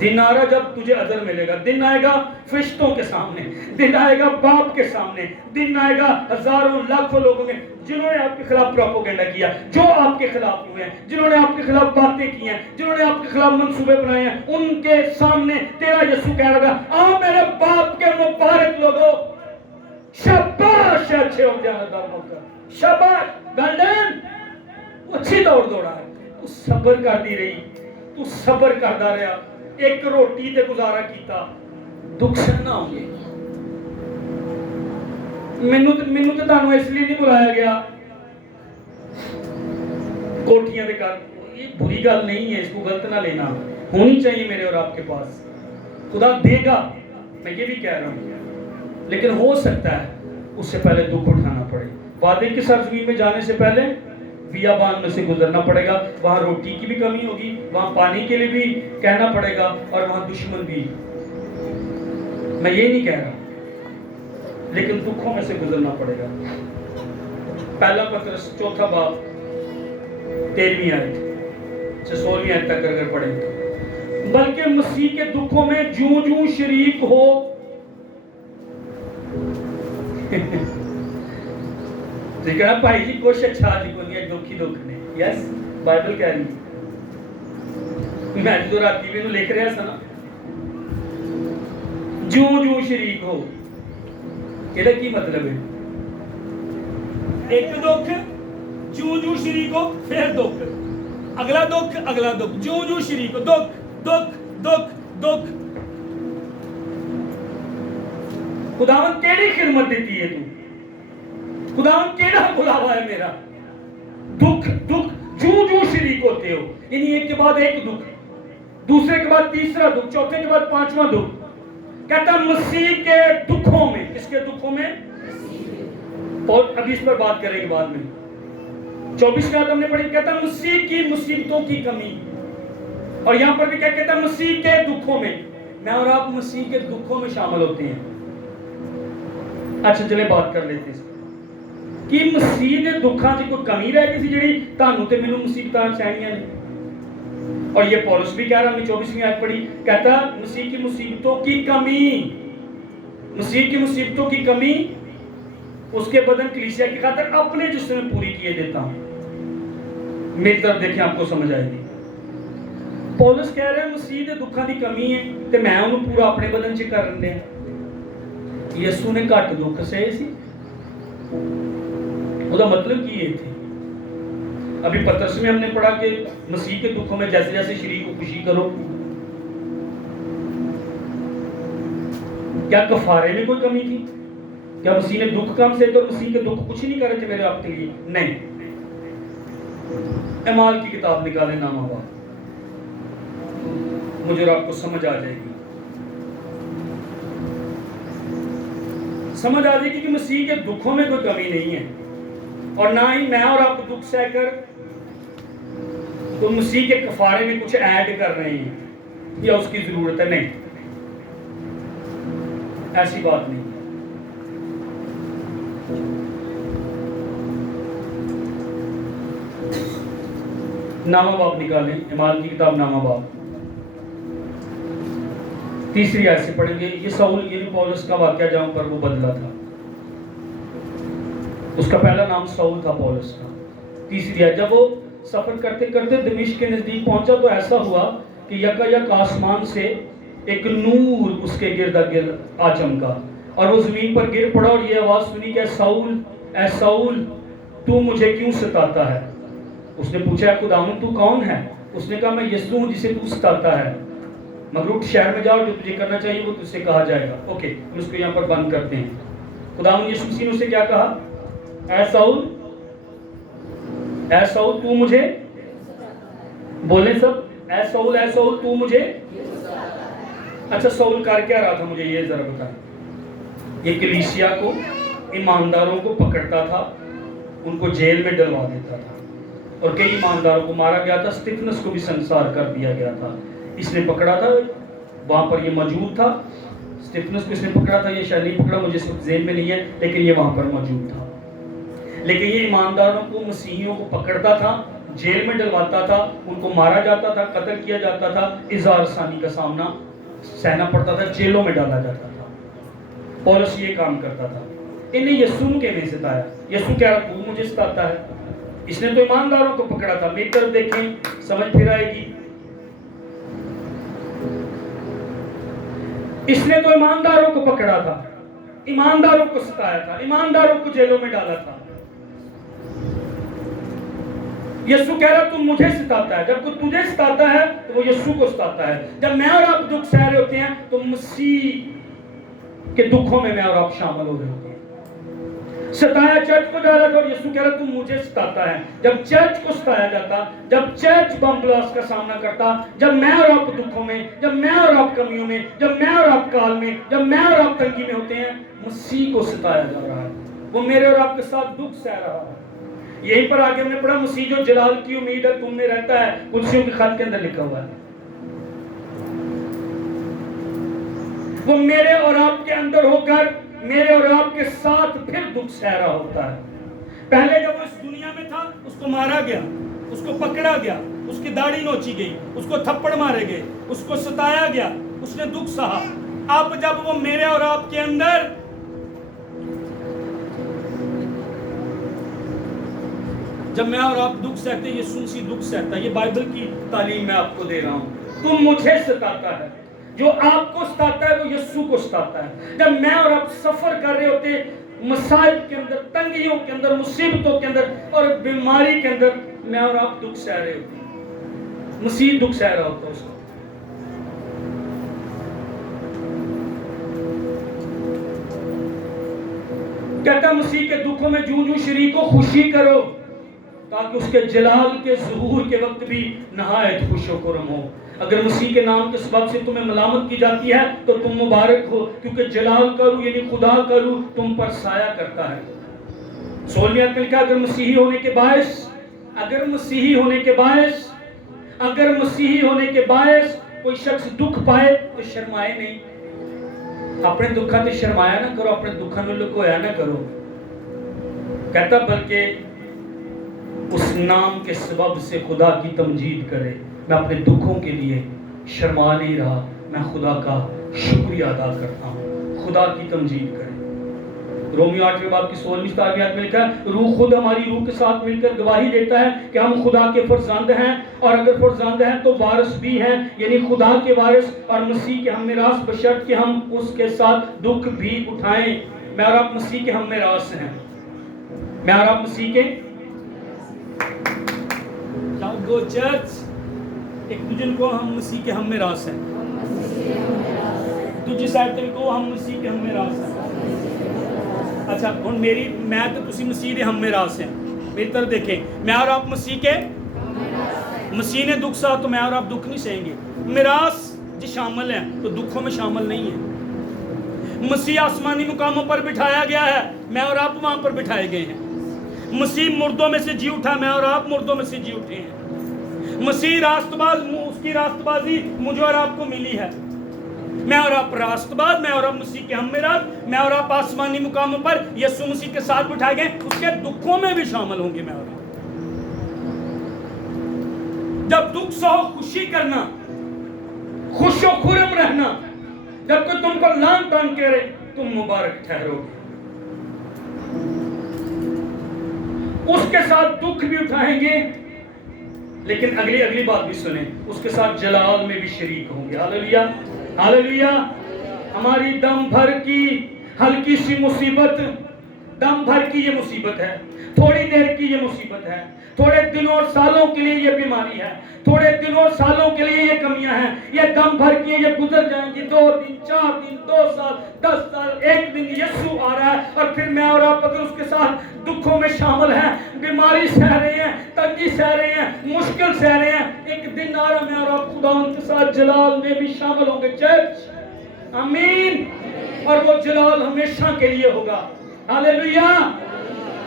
دن آ رہا جب تجھے اجر ملے گا، دن آئے گا فرشتوں کے سامنے، دن آئے گا باپ کے سامنے، دن آئے گا ہزاروں لاکھوں لوگوں میں جنہوں نے آپ کے خلاف پروپیگنڈا کیا، جو آپ کے خلاف ہوئے ہیں، جنہوں نے آپ کے خلاف باتیں کی ہیں، جنہوں نے آپ کے خلاف منصوبے بنائے ہیں، ان کے سامنے تیرا یسوع کہہ رہا گا آ میرے باپ کے مبارک لوگوں، شاباش ہے اچھے اور دیانتدار نوکر، شاباش ویل ڈن، وہ اچھی دوڑا ہے، تو صبر کر دی رہی، تو صبر کردا رہا، ایک روٹی تے گزارا کیتا، دکھ سہنا ہوں گے۔ مینوں تے تانوں اس لیے نہیں بلایا گیا کوٹھیاں دے گھر، یہ بری گل نہیں ہے، اس کو غلط نہ لینا، ہونی چاہیے میرے اور آپ کے پاس، خدا دے گا، میں یہ بھی کہہ رہا ہوں، لیکن ہو سکتا ہے اس سے پہلے دکھ اٹھانا پڑے، وعدے کی سرزمین میں جانے سے پہلے بیابان میں سے گزرنا پڑے گا، وہاں روٹی کی بھی کمی ہوگی، وہاں پانی کے لیے بھی کہنا پڑے گا، اور وہاں دشمن بھی، میں یہ نہیں کہہ رہا، لیکن دکھوں میں سے گزرنا پڑے گا۔ پہلا پترس 4 باب 13ویں آیت سے 16ویں آیت تک اگر پڑھیں، بلکہ مسیح کے دکھوں میں جوں جوں شریک ہو، تو یہ کہنا بھائی جی کچھ اچھا جی کو نہیں ہے، دکھ ہی دکھ نے، یس بائبل کہہ رہی ہے، میں جو راتی بھی انہوں لکھ رہا سا نا، جوں جوں شریک ہو، یہ کی مطلب ہے؟ ایک دکھ جوں جوں شریک ہو، پھر دکھ، اگلا دکھ، جوں جوں شریک ہو، دکھ۔ خداوند کیڑی خدمت دیتی ہے تو، خداوند کیڑا بلاوا ہے میرا، دکھ جوں شریک ہوتے ہو، یعنی ایک کے بعد ایک دکھ، دوسرے کے بعد تیسرا دکھ، چوتھے کے بعد 5واں دکھ، کہتا مسیح کے دکھوں میں، کس کے دکھوں میں؟ اور ابھی اس پر بات کریں گے بعد میں۔ 24 کا ہم نے پڑھی، کہتا مسیح کی مصیبتوں کی کمی، اور یہاں پر بھی کیا کہتا مسیح کے دکھوں میں، میں اور آپ مسیح کے دکھوں میں شامل ہوتے ہیں۔ اچھا چلے بات کر لیتے ہیں کہ مسیح دے دکھاں چ کوئی کمی رہ گئی سی جڑی تانوں تے مینوں مصیبتاں چاہیاں نے، اور یہ پولس بھی کہہ رہا، ہم نے 24ویں آیت پڑھی، کہتا مسیح کی مصیبتوں کی کمی، مسیح کی مصیبتوں کی کمی اس کے بدن کلیسیا کی خاطر اپنے جسم میں پوری کیے دیتا ہوں۔ میری طرف دیکھیں آپ کو سمجھ آئے گی، پولس کہہ رہے ہیں مسیح دے دکھاں دی کمی ہے تے میں انہوں پورا اپنے بدن چ کر رہے ہیں۔ یسوع نے گھٹ دکھ سہے سی، وہ دا مطلب کی یہ تھی، ابھی پترس میں ہم نے پڑھا کہ مسیح کے دکھوں میں جیسے جیسے شریک کو خوشی کرو، کیا کفارے میں کوئی کمی تھی؟ کیا مسیح نے دکھ کم سے تو مسیح کے دکھ کچھ نہیں کر رہے تھے میرے آپ کے لیے؟ نہیں۔ اعمال کی کتاب نکالیں نامہ باب، مجھے اور آپ کو سمجھ آ جائے گی، سمجھ آ جائے گی کہ مسیح کے دکھوں میں کوئی کمی نہیں ہے، اور نہ ہی میں اور آپ دکھ سہ کر تو مسیح کے کفارے میں کچھ ایڈ کر رہے ہیں یا اس کی ضرورت ہے، نہیں، ایسی بات نہیں۔ نامہ باب نکالیں، اعمال کی کتاب نامہ باب 3 آیت سے پڑھیں گے۔ یہ ساؤل یعنی پولس کا واقعہ جہاں پر وہ بدلا تھا، اس کا پہلا نام ساؤل تھا پولس کا۔ 3 آیت، جب وہ سفر کرتے کرتے دمشق کے نزدیک پہنچا تو ایسا ہوا کہ یک آسمان سے ایک نور اس کے گرد گرد آ چمکا، اور وہ زمین پر گر پڑا، اور یہ آواز سنی کہ اے ساؤل تو مجھے کیوں ستاتا ہے؟ اس نے پوچھا خداوند تو کون ہے؟ اس نے کہا میں یسوع ہوں جسے تو ستاتا ہے، مگر اٹھ شہر میں جاؤ، جو تجھے کرنا چاہیے وہ تجھ سے کہا جائے گا۔ اوکے، ہم اس کو یہاں پر بند کرتے ہیں۔ خداوند یسوع مسیح نے اسے کیا کہا؟ اے ساؤل تو مجھے، بولیں سب، اے ساؤل تو مجھے، اچھا ساؤل کر کیا رہا تھا؟ مجھے یہ ذرا بتائیں۔ یہ کلیسیا کو، ایمانداروں کو پکڑتا تھا، ان کو جیل میں ڈلوا دیتا تھا، اور کئی ایمانداروں کو مارا گیا تھا، اسطفنس کو بھی سنسار کر دیا گیا تھا۔ اس نے پکڑا تھا، وہاں پر یہ موجود تھا، اسطفنس کو اس نے پکڑا تھا، یہ شاید نہیں پکڑا، مجھے اس وقت ذہن میں نہیں ہے، لیکن یہ وہاں پر موجود تھا۔ لیکن یہ ایمانداروں کو، مسیحیوں کو پکڑتا تھا، جیل میں ڈلواتا تھا، ان کو مارا جاتا تھا، قتل کیا جاتا تھا، اظہار ثانی کا سامنا سہنا پڑتا تھا، جیلوں میں ڈالا جاتا تھا۔ پولس یہ کام کرتا تھا۔ انہیں یسوع کے میں ستایا۔ یسوع کہہ رہا تو مجھے ستاتا ہے؟ اس نے تو ایمانداروں کو پکڑا تھا۔ میری طرف دیکھیں، سمجھ پھر آئے گی۔ اس نے تو ایمانداروں کو پکڑا تھا، ایمانداروں کو ستایا تھا، ایمانداروں کو جیلوں میں ڈالا تھا۔ یسوع کہہ رہا تم مجھے ستاتا ہے۔ جب کوئی تجھے ستاتا ہے تو وہ یسوع کو ستاتا ہے۔ جب میں اور آپ دکھ سہ رہے ہوتے ہیں تو مسیح کے دکھوں میں اور آپ شامل ہو رہے ہوتے ہیں۔ ستایا چرچ کو جا رہا تھا اور یسوع کہہ رہا تم مجھے ستاتا ہے۔ جب چرچ کو ستایا جاتا، جب چرچ بم بلاسٹ کا سامنا کرتا، جب میں اور آپ دکھوں میں، جب میں اور آپ کمیوں میں، جب میں اور آپ کال میں، جب میں اور آپ تنگی میں ہوتے ہیں، مسیح کو ستایا جا رہا ہے۔ وہ میرے اور آپ کے ساتھ دکھ سہ رہا ہے۔ یہیں پر آگے ہم نے پڑھا مسیح جو جلال کی امید ہے تم میں رہتا ہے، کرسیوں کے خط کے اندر لکھا ہوا ہے۔ وہ میرے اور آپ کے اندر ہو کر میرے اور آپ کے ساتھ پھر دکھ سہ رہا ہوتا ہے۔ پہلے جب وہ اس دنیا میں تھا اس کو مارا گیا، اس کو پکڑا گیا، اس کی داڑھی نوچی گئی، اس کو تھپڑ مارے گئے، اس کو ستایا گیا، اس نے دکھ سہا۔ اب جب وہ میرے اور آپ کے اندر جب میں اور آپ دکھ سہتے، یسوع مسیح دکھ سہتا ہے۔ یہ بائبل کی تعلیم میں آپ کو دے رہا ہوں۔ تم مجھے ستاتا ہے، جو آپ کو ستاتا ہے وہ یسوع کو ستاتا ہے۔ جب میں اور آپ سفر کر رہے ہوتے، مصائب کے اندر، تنگیوں کے اندر، مصیبتوں کے اندر اور بیماری کے اندر، میں اور آپ دکھ سہ رہے ہوتے ہیں، مسیح دکھ سہ رہا ہوتا ہے اس کو۔ کہتا مسیح کے دکھوں میں جوں جوں شریک ہو، خوشی کرو تاکہ اس کے جلال کے ظہور کے وقت بھی نہایت خوش و خرم ہو۔ اگر مسیح کے نام کے سبب سے تمہیں ملامت کی جاتی ہے تو تم مبارک ہو، کیونکہ جلال کا روح یعنی خدا کا روح تم پر سایہ کرتا ہے۔ 16ویں آیت میں لکھا اگر مسیحی ہونے کے باعث کوئی شخص دکھ پائے تو شرمائے نہیں۔ اپنے دکھا تے شرمایا نہ کرو، اپنے دکھا نو لکویا نہ کرو۔ کہتا بلکہ اس نام کے سبب سے خدا کی تمجید کرے۔ میں اپنے دکھوں کے لیے شرما نہیں رہا، میں خدا کا شکریہ ادا کرتا ہوں۔ خدا کی تمجید کرے۔ رومیو 8 باب کی 16ویں آیت میں لکھا ہے روح خود ہماری روح کے ساتھ مل کر گواہی دیتا ہے کہ ہم خدا کے فرزند ہیں، اور اگر فرزند ہیں تو وارث بھی ہیں، یعنی خدا کے وارث اور مسیح کے ہم میراث، بشرط کہ ہم اس کے ساتھ دکھ بھی اٹھائیں۔ میں اور آپ مسیح کے ہم میراث ہیں۔ میں اور آپ مسیح کے گو چرچ ایک دوجے کو ہم مسیح کے ہم میراث ہیں۔ دوجی سائڈ تے کو ہم مسیح کے ہم میراث ہیں۔ اچھا ہن میں تو تسی مسیح دے ہم میراث ہیں۔ میری طرف دیکھیں، میں اور آپ مسیح کے مسیح نے دکھ سہا تو میں اور آپ دکھ نہیں سہیں گے۔ میراث جی شامل ہیں تو دکھوں میں شامل نہیں ہیں۔ مسیح آسمانی مقاموں پر بٹھایا گیا ہے، میں اور آپ وہاں پر بٹھائے گئے ہیں۔ مسیح مردوں میں سے جی اٹھا، میں اور آپ مردوں میں سے جی اٹھے ہیں۔ مسیح راست باز، اس کی راست بازی مجھے اور آپ کو ملی ہے۔ میں اور آپ راست باز، میں اور آپ مسیح کے ہم میراث، میں اور آپ آسمانی مقاموں پر یسوع مسیح کے ساتھ بٹھائے گئے، اس کے دکھوں میں بھی شامل ہوں گے میں اور آپ۔ جب دکھ سہو خوشی کرنا، خوش و خرم رہنا۔ جب کوئی تم کو لان تان کرے تم مبارک ٹھہرو گے۔ اس کے ساتھ دکھ بھی اٹھائیں گے، لیکن اگلی بات بھی سنیں، اس کے ساتھ جلال میں بھی شریک ہوں گے۔ ہاللیلویہ ہاللیلویہ۔ ہماری دم بھر کی ہلکی سی مصیبت، دم بھر کی یہ مصیبت ہے، تھوڑی دیر کی یہ مصیبت ہے، تھوڑے دنوں اور سالوں کے لیے یہ بیماری ہے، تھوڑے دنوں اور سالوں کے لیے یہ کمیاں ہیں، یہ دم بھر کی یہ گزر جائیں گی۔ 2 دن، 4 دن، 2 سال، 10 سال، 1 دن یسوع آ رہا ہے، اور پھر میں اور آپ اگر اس کے ساتھ دکھوں میں شامل ہیں، بیماری سہ رہے ہیں، تنگی سہ رہے ہیں، مشکل سہ رہے ہیں، ایک دن آ رہا میں اور آپ خدا ان کے ساتھ جلال میں بھی شامل ہوں گے۔ چرچ آمین۔ اور وہ جلال ہمیشہ کے لیے ہوگا۔ ہاللیلویہ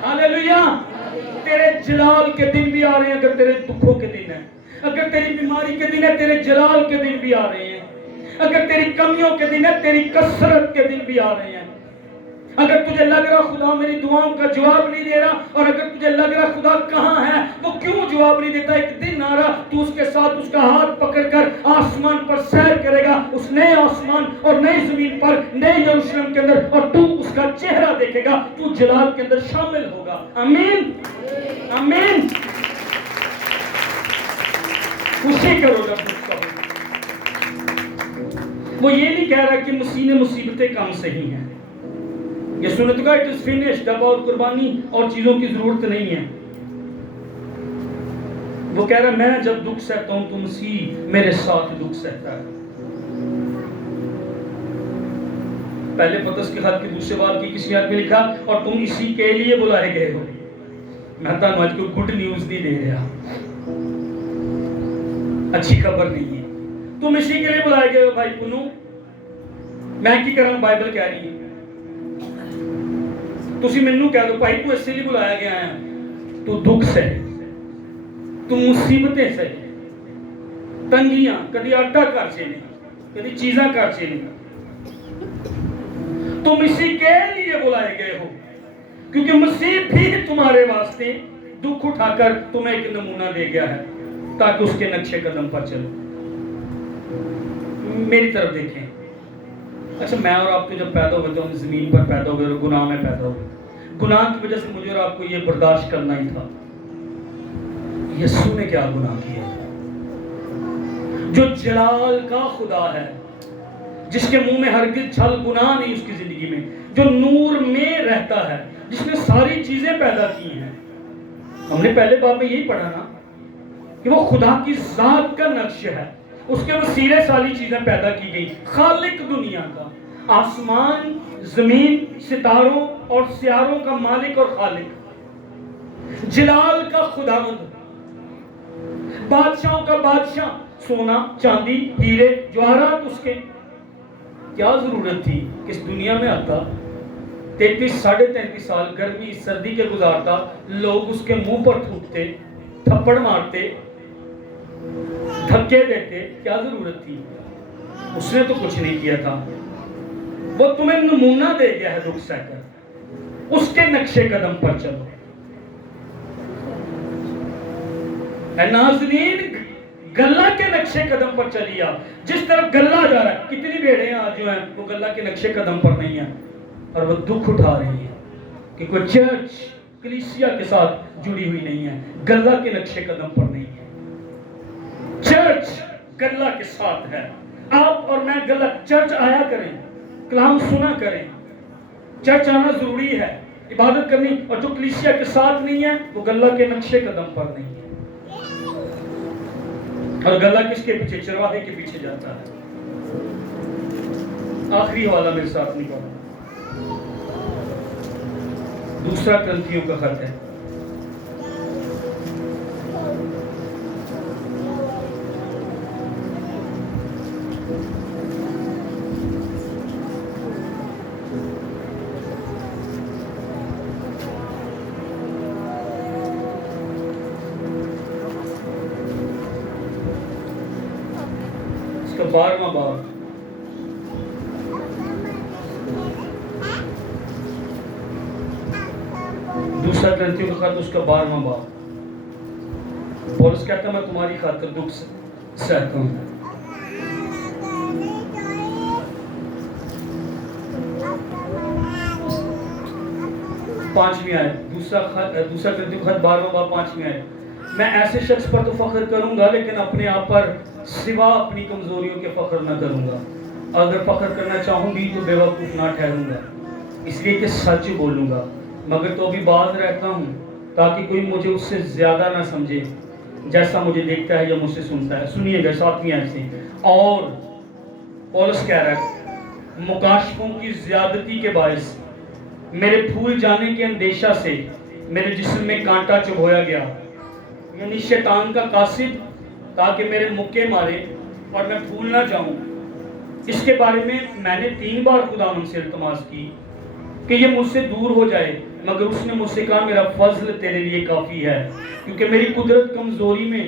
ہاللیلویہ۔ تیرے جلال کے دن بھی آ رہے ہیں، اگر تیرے دکھوں کے دن ہیں، اگر تیری بیماری کے دن ہے، تیرے جلال کے دن بھی آ رہے ہیں، اگر تیری کمیوں کے دن ہے، تیری کثرت کے دن بھی آ رہے ہیں۔ اگر تجھے لگ رہا خدا میری دعاؤں کا جواب نہیں دے رہا، اور اگر تجھے لگ رہا خدا کہاں ہے، وہ کیوں جواب نہیں دیتا، ایک دن آ رہا تو اس کے ساتھ اس کا ہاتھ پکڑ کر آسمان پر سیر کرے گا، اس نئے آسمان اور نئی زمین پر، نئے یروشلم کے اندر، اور تو اس کا چہرہ دیکھے گا، تو جلال کے اندر شامل ہوگا۔ آمین آمین۔ خوشی کرو جب اس کا ہو۔ وہ یہ نہیں کہہ رہا کہ مسیح نے مصیبتیں کم سہی ہیں، یسوع نے تو کہا اٹ از فنشڈ، اب اور قربانی اور چیزوں کی ضرورت نہیں ہے۔ وہ کہہ رہا میں جب دکھ سہتا ہوں تو مسیح میرے ساتھ دکھ سہتا ہے۔ پہلے پترس کے خط کے دوسرے باب کی کسی آیت میں لکھا اور تم اسی کے لیے بلائے گئے ہو۔ میں تمہیں آج کوئی گڈ نیوز نہیں دے رہا، اچھی خبر نہیں ہے، تم اسی کے لیے بلائے گئے ہو بھائی پنو۔ میں کی کراں، بائبل کہہ رہی ہے، تسی مینوں کہہ دو بھائی تو اسی لیے بلایا گیا ہے، تو دکھ سہے، تو مصیبتیں سہے، تنگیاں، کدی آٹا کر چینے، کدی چیزاں کر چینے، تم اسی کے لیے بلائے گئے ہو، کیونکہ مسیح بھی تمہارے واسطے دکھ اٹھا کر تمہیں ایک نمونہ دے گیا ہے تاکہ اس کے نقشے قدم پر چلو۔ میری طرف دیکھیں، اچھا میں اور آپ تو جب پیدا ہوئے تو ہم زمین پر پیدا ہوئے اور گناہ میں پیدا ہوئے، گناہ کی وجہ سے مجھے اور آپ کو یہ برداشت کرنا ہی تھا۔ یسوع نے کیا گناہ کیا تھا؟ جو جلال کا خدا ہے، جس کے منہ میں ہرگز چھل گناہ نہیں اس کی زندگی میں، جو نور میں رہتا ہے، جس نے ساری چیزیں پیدا کی ہیں۔ ہم نے پہلے باب میں یہی پڑھا نا کہ وہ خدا کی ذات کا نقش ہے، اس کے وسیلے ساری چیزیں پیدا کی گئی، خالق دنیا کا، آسمان، زمین، ستاروں اور سیاروں کا مالک اور خالق، جلال کا خداوند، بادشاہوں کا بادشاہ، سونا چاندی ہیرے جواہرات اس کے۔ کیا ضرورت تھی کہ اس دنیا میں آتا، 33 سال گرمی سردی کے گزارتا، لوگ اس کے منہ پر تھوکتے، تھپڑ مارتے، دھکے دیتے، کیا ضرورت تھی؟ اس نے تو کچھ نہیں کیا تھا، وہ تمہیں نمونہ دے گیا ہے دکھ سہ کر، اس کے نقشے قدم پر چلو۔ اے ناظرین، گلہ کے نقشے قدم پر چلیا، جس طرف گلہ جا رہا ہے، کتنی بھیڑیں آج جو ہیں وہ گلہ کے نقشے قدم پر نہیں ہیں اور وہ دکھ اٹھا رہی ہیں کہ کوئی چرچ کلیسیا کے ساتھ جڑی ہوئی نہیں ہے، گلہ کے نقشے قدم پر نہیں ہے۔ چرچ گلہ کے ساتھ ہے، آپ اور میں گلہ، چرچ آیا کریں، کلام سنا کریں، چرچ آنا ضروری ہے، عبادت کرنی، اور جو کلیسیا کے ساتھ نہیں ہے وہ گلہ کے نقشے قدم پر نہیں ہے۔ اور گلہ کس کے پیچھے؟ چرواہے کے پیچھے جاتا ہے۔ آخری حوالہ میرے ساتھ نہیں پڑھا، دوسرا کرنتھیوں کا خط ہے، اس کا 12واں باب، دوسرا کرنتھیوں کا خط اس کا 12واں باب۔ پولس کہتا ہے میں تمہاری خاطر دکھ سہتا ہوں۔ پانچویں آیت، دوسرا کرنتھیوں کا خط 12واں باب 5ویں آیت، میں ایسے شخص پر تو فخر کروں گا لیکن اپنے آپ پر سوا اپنی کمزوریوں کے فخر نہ کروں گا۔ اگر فخر کرنا چاہوں گی تو بے وقوف نہ ٹھہروں گا، اس لیے کہ سچ بولوں گا، مگر تو بھی باز رہتا ہوں تاکہ کوئی مجھے اس سے زیادہ نہ سمجھے جیسا مجھے دیکھتا ہے یا مجھ سے سنتا ہے۔ سنیے گا 7ویں آیت سے، اور پولس کہہ رہا ہے مکاشفوں کی زیادتی کے باعث میرے پھول جانے کے اندیشہ سے میرے جسم میں کانٹا چبھویا گیا، یعنی شیطان کا قاصد، تاکہ میرے مکے مارے اور میں پھول نہ جاؤں۔ اس کے بارے میں میں نے 3 بار خداوند سے التماس کی کہ یہ مجھ سے دور ہو جائے، مگر اس نے مجھ سے کہا میرا فضل تیرے لیے کافی ہے، کیونکہ میری قدرت کمزوری میں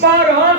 12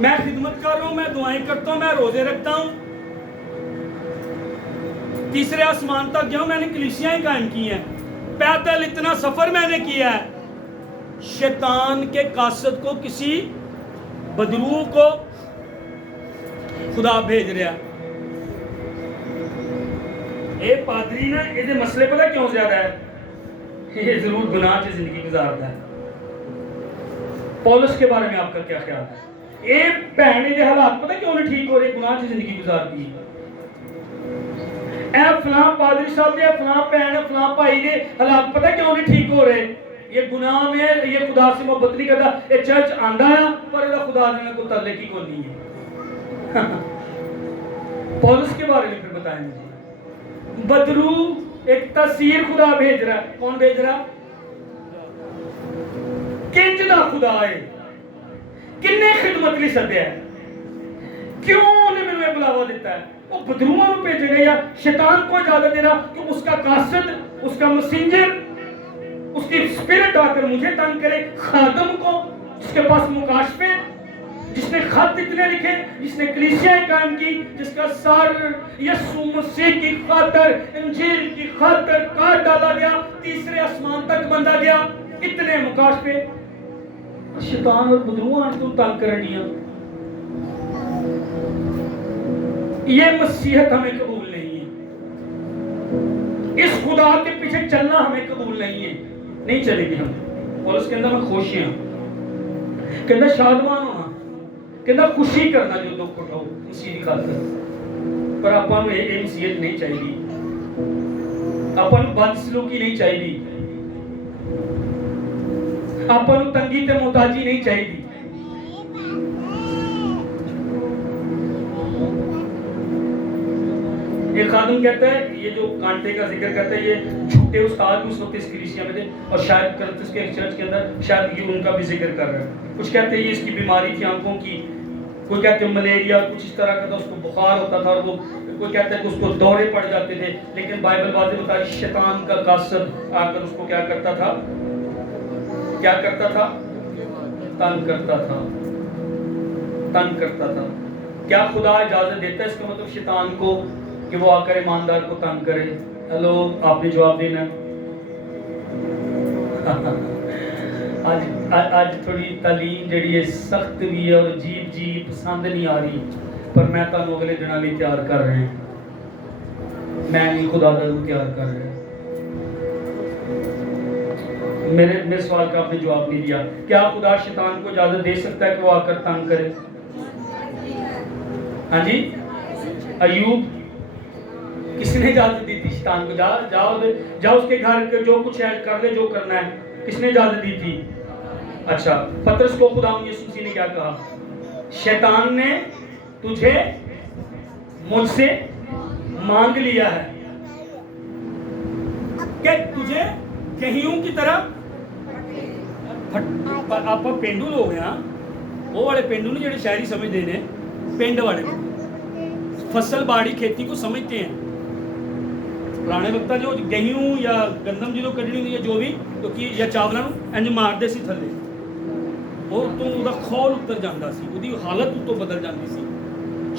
میں خدمت کر رہا ہوں، میں دعائیں کرتا ہوں، میں روزے رکھتا ہوں، تیسرے آسمان تک گیا ہوں، میں نے کلیسیاں قائم کی ہیں، پیدل اتنا سفر میں نے کیا ہے. شیطان کے قاصد کو، کسی بدرو کو خدا بھیج رہا. اے پادری نا یہ مسئلے پتہ کیوں زیادہ ہے؟ یہ ضرور گناہ سے زندگی گزارتا ہے. پولس کے بارے میں آپ کا کیا خیال ہے؟ اے بہن دے حالات پتہ کیوں نہیں ٹھیک ہو رہے؟ گناہ سے زندگی گزارتی ہے. اے فلاں پادری صاحب دے، فلاں بہن، فلاں بھائی دے حالات پتہ کیوں نہیں ٹھیک ہو رہے؟ یہ گناہ میں، یہ خدا سے محبت نہیں کرتا. یہ چرچ آندا ہے پر یہ خدا نے کوئی تعلق ہی کوئی نہیں ہے. پولس کے بارے میں پھر بتائیں مجھے. بدرو ایک تاثیر خدا بھیج رہا ہے. کون بھیج رہا؟ کنج دا خدا ہے. کنے خدمت لی سدیا ہے؟ کیوں انہیں میں بلاوا دیتا ہے؟ وہ بدروہاں نو بھیج رہے یا شیطان کو اجازت دے رہا کہ اس کا قاصد، اس کا مسنجر، اس کی اسپرٹ آ کر مجھے تنگ کرے؟ خادم کو جس کے پاس مکاشفے، جس نے خط اتنے لکھے، جس نے کلیسیاں قائم کی، جس کا سر یسوع مسیح کی خاطر، انجیل کی خاطر کاٹ ڈالا گیا، تیسرے آسمان تک بندھا گیا، اتنے مکاشفے. شیطان اور بدروہاں تو تنگ کرنیاں. یہ مسیحت ہمیں قبول نہیں ہے. اس خدا کے پیچھے چلنا ہمیں قبول نہیں ہے. نہیں چلے گی ہم. اور اس کے اندر میں خوشیاں کہندہ شادمان ہونا، کہندہ خوشی کرنا جو دکھ اٹھاؤ مسیح کی خاطر. پر اپن یہ مسیحت نہیں چاہیے. اپن بد سلوکی نہیں چاہیے. اپن تنگی تے محتاجی نہیں چاہیے. ایک خادم کہتا ہے یہ جو کانٹے کا ذکر کرتا ہے یہ جھوٹے استاد بھی اس وقت اس کلیسیا میں تھے اور شاید کرنتس کے ایک چرچ کے اندر شاید یہ ان کا بھی ذکر کر رہا ہے. کچھ کہتے ہیں یہ اس کی بیماری تھی آنکھوں کی، کوئی کہتے ہیں ملیریا کچھ اس طرح کا تھا، اس کو بخار ہوتا تھا، اور وہ کوئی کہتا ہے کہ اس کو دورے پڑ جاتے تھے. لیکن بائبل واضح بتا ہے شیطان کا قاصد آ کر اس کو کیا کرتا تھا؟ کیا کرتا تھا؟ تنگ کرتا تھا. تنگ کرتا تھا. کیا خدا اجازت دیتا ہے اس کا مطلب شیطان کو کہ وہ آ کر ایماندار کو تنگ کرے؟ ہلو، آپ نے جواب دینا. آج تھوڑی تعلیم جڑی ہے سخت بھی ہے اور عجیب جی پسند نہیں آ رہی، پر میں تانوں اگلے دنوں ਲਈ تیار کر رہے ہیں. میں نہیں، خدا دا روح تیار کر رہے ہیں. میرے سوال کا آپ نے جواب نہیں دیا. کیا خدا شیطان کو اجازت دے سکتا ہے کہ وہ آ کر تنگ کرے؟ ہاں جی. ایوب کس نے اجازت دی تھی شیطان کو؟ جاؤ اس کے گھر جو کچھ ہے کر لے جو کرنا ہے. کس نے اجازت دی تھی؟ اچھا، پترس کو خدا یسوع مسیح نے کیا کہا؟ شیطان نے تجھے مجھ سے مانگ لیا ہے کہ تجھے گہیوں کی طرح آپ پینڈو لوگ ہیں. وہ والے پینڈو نہیں جڑے شہری سمجھتے ہیں، پینڈ والے فصل باڑی کھیتی کو سمجھتے ہیں. پرانے وقت جو گہیوں یا گندم جدو کڈنی ہوئی یا جو بھی یا چاولاں انج مارتے سی تھلے، اور تو وہ خول اتر جاتا سی، وہ حالت تو بدل جاتی سی.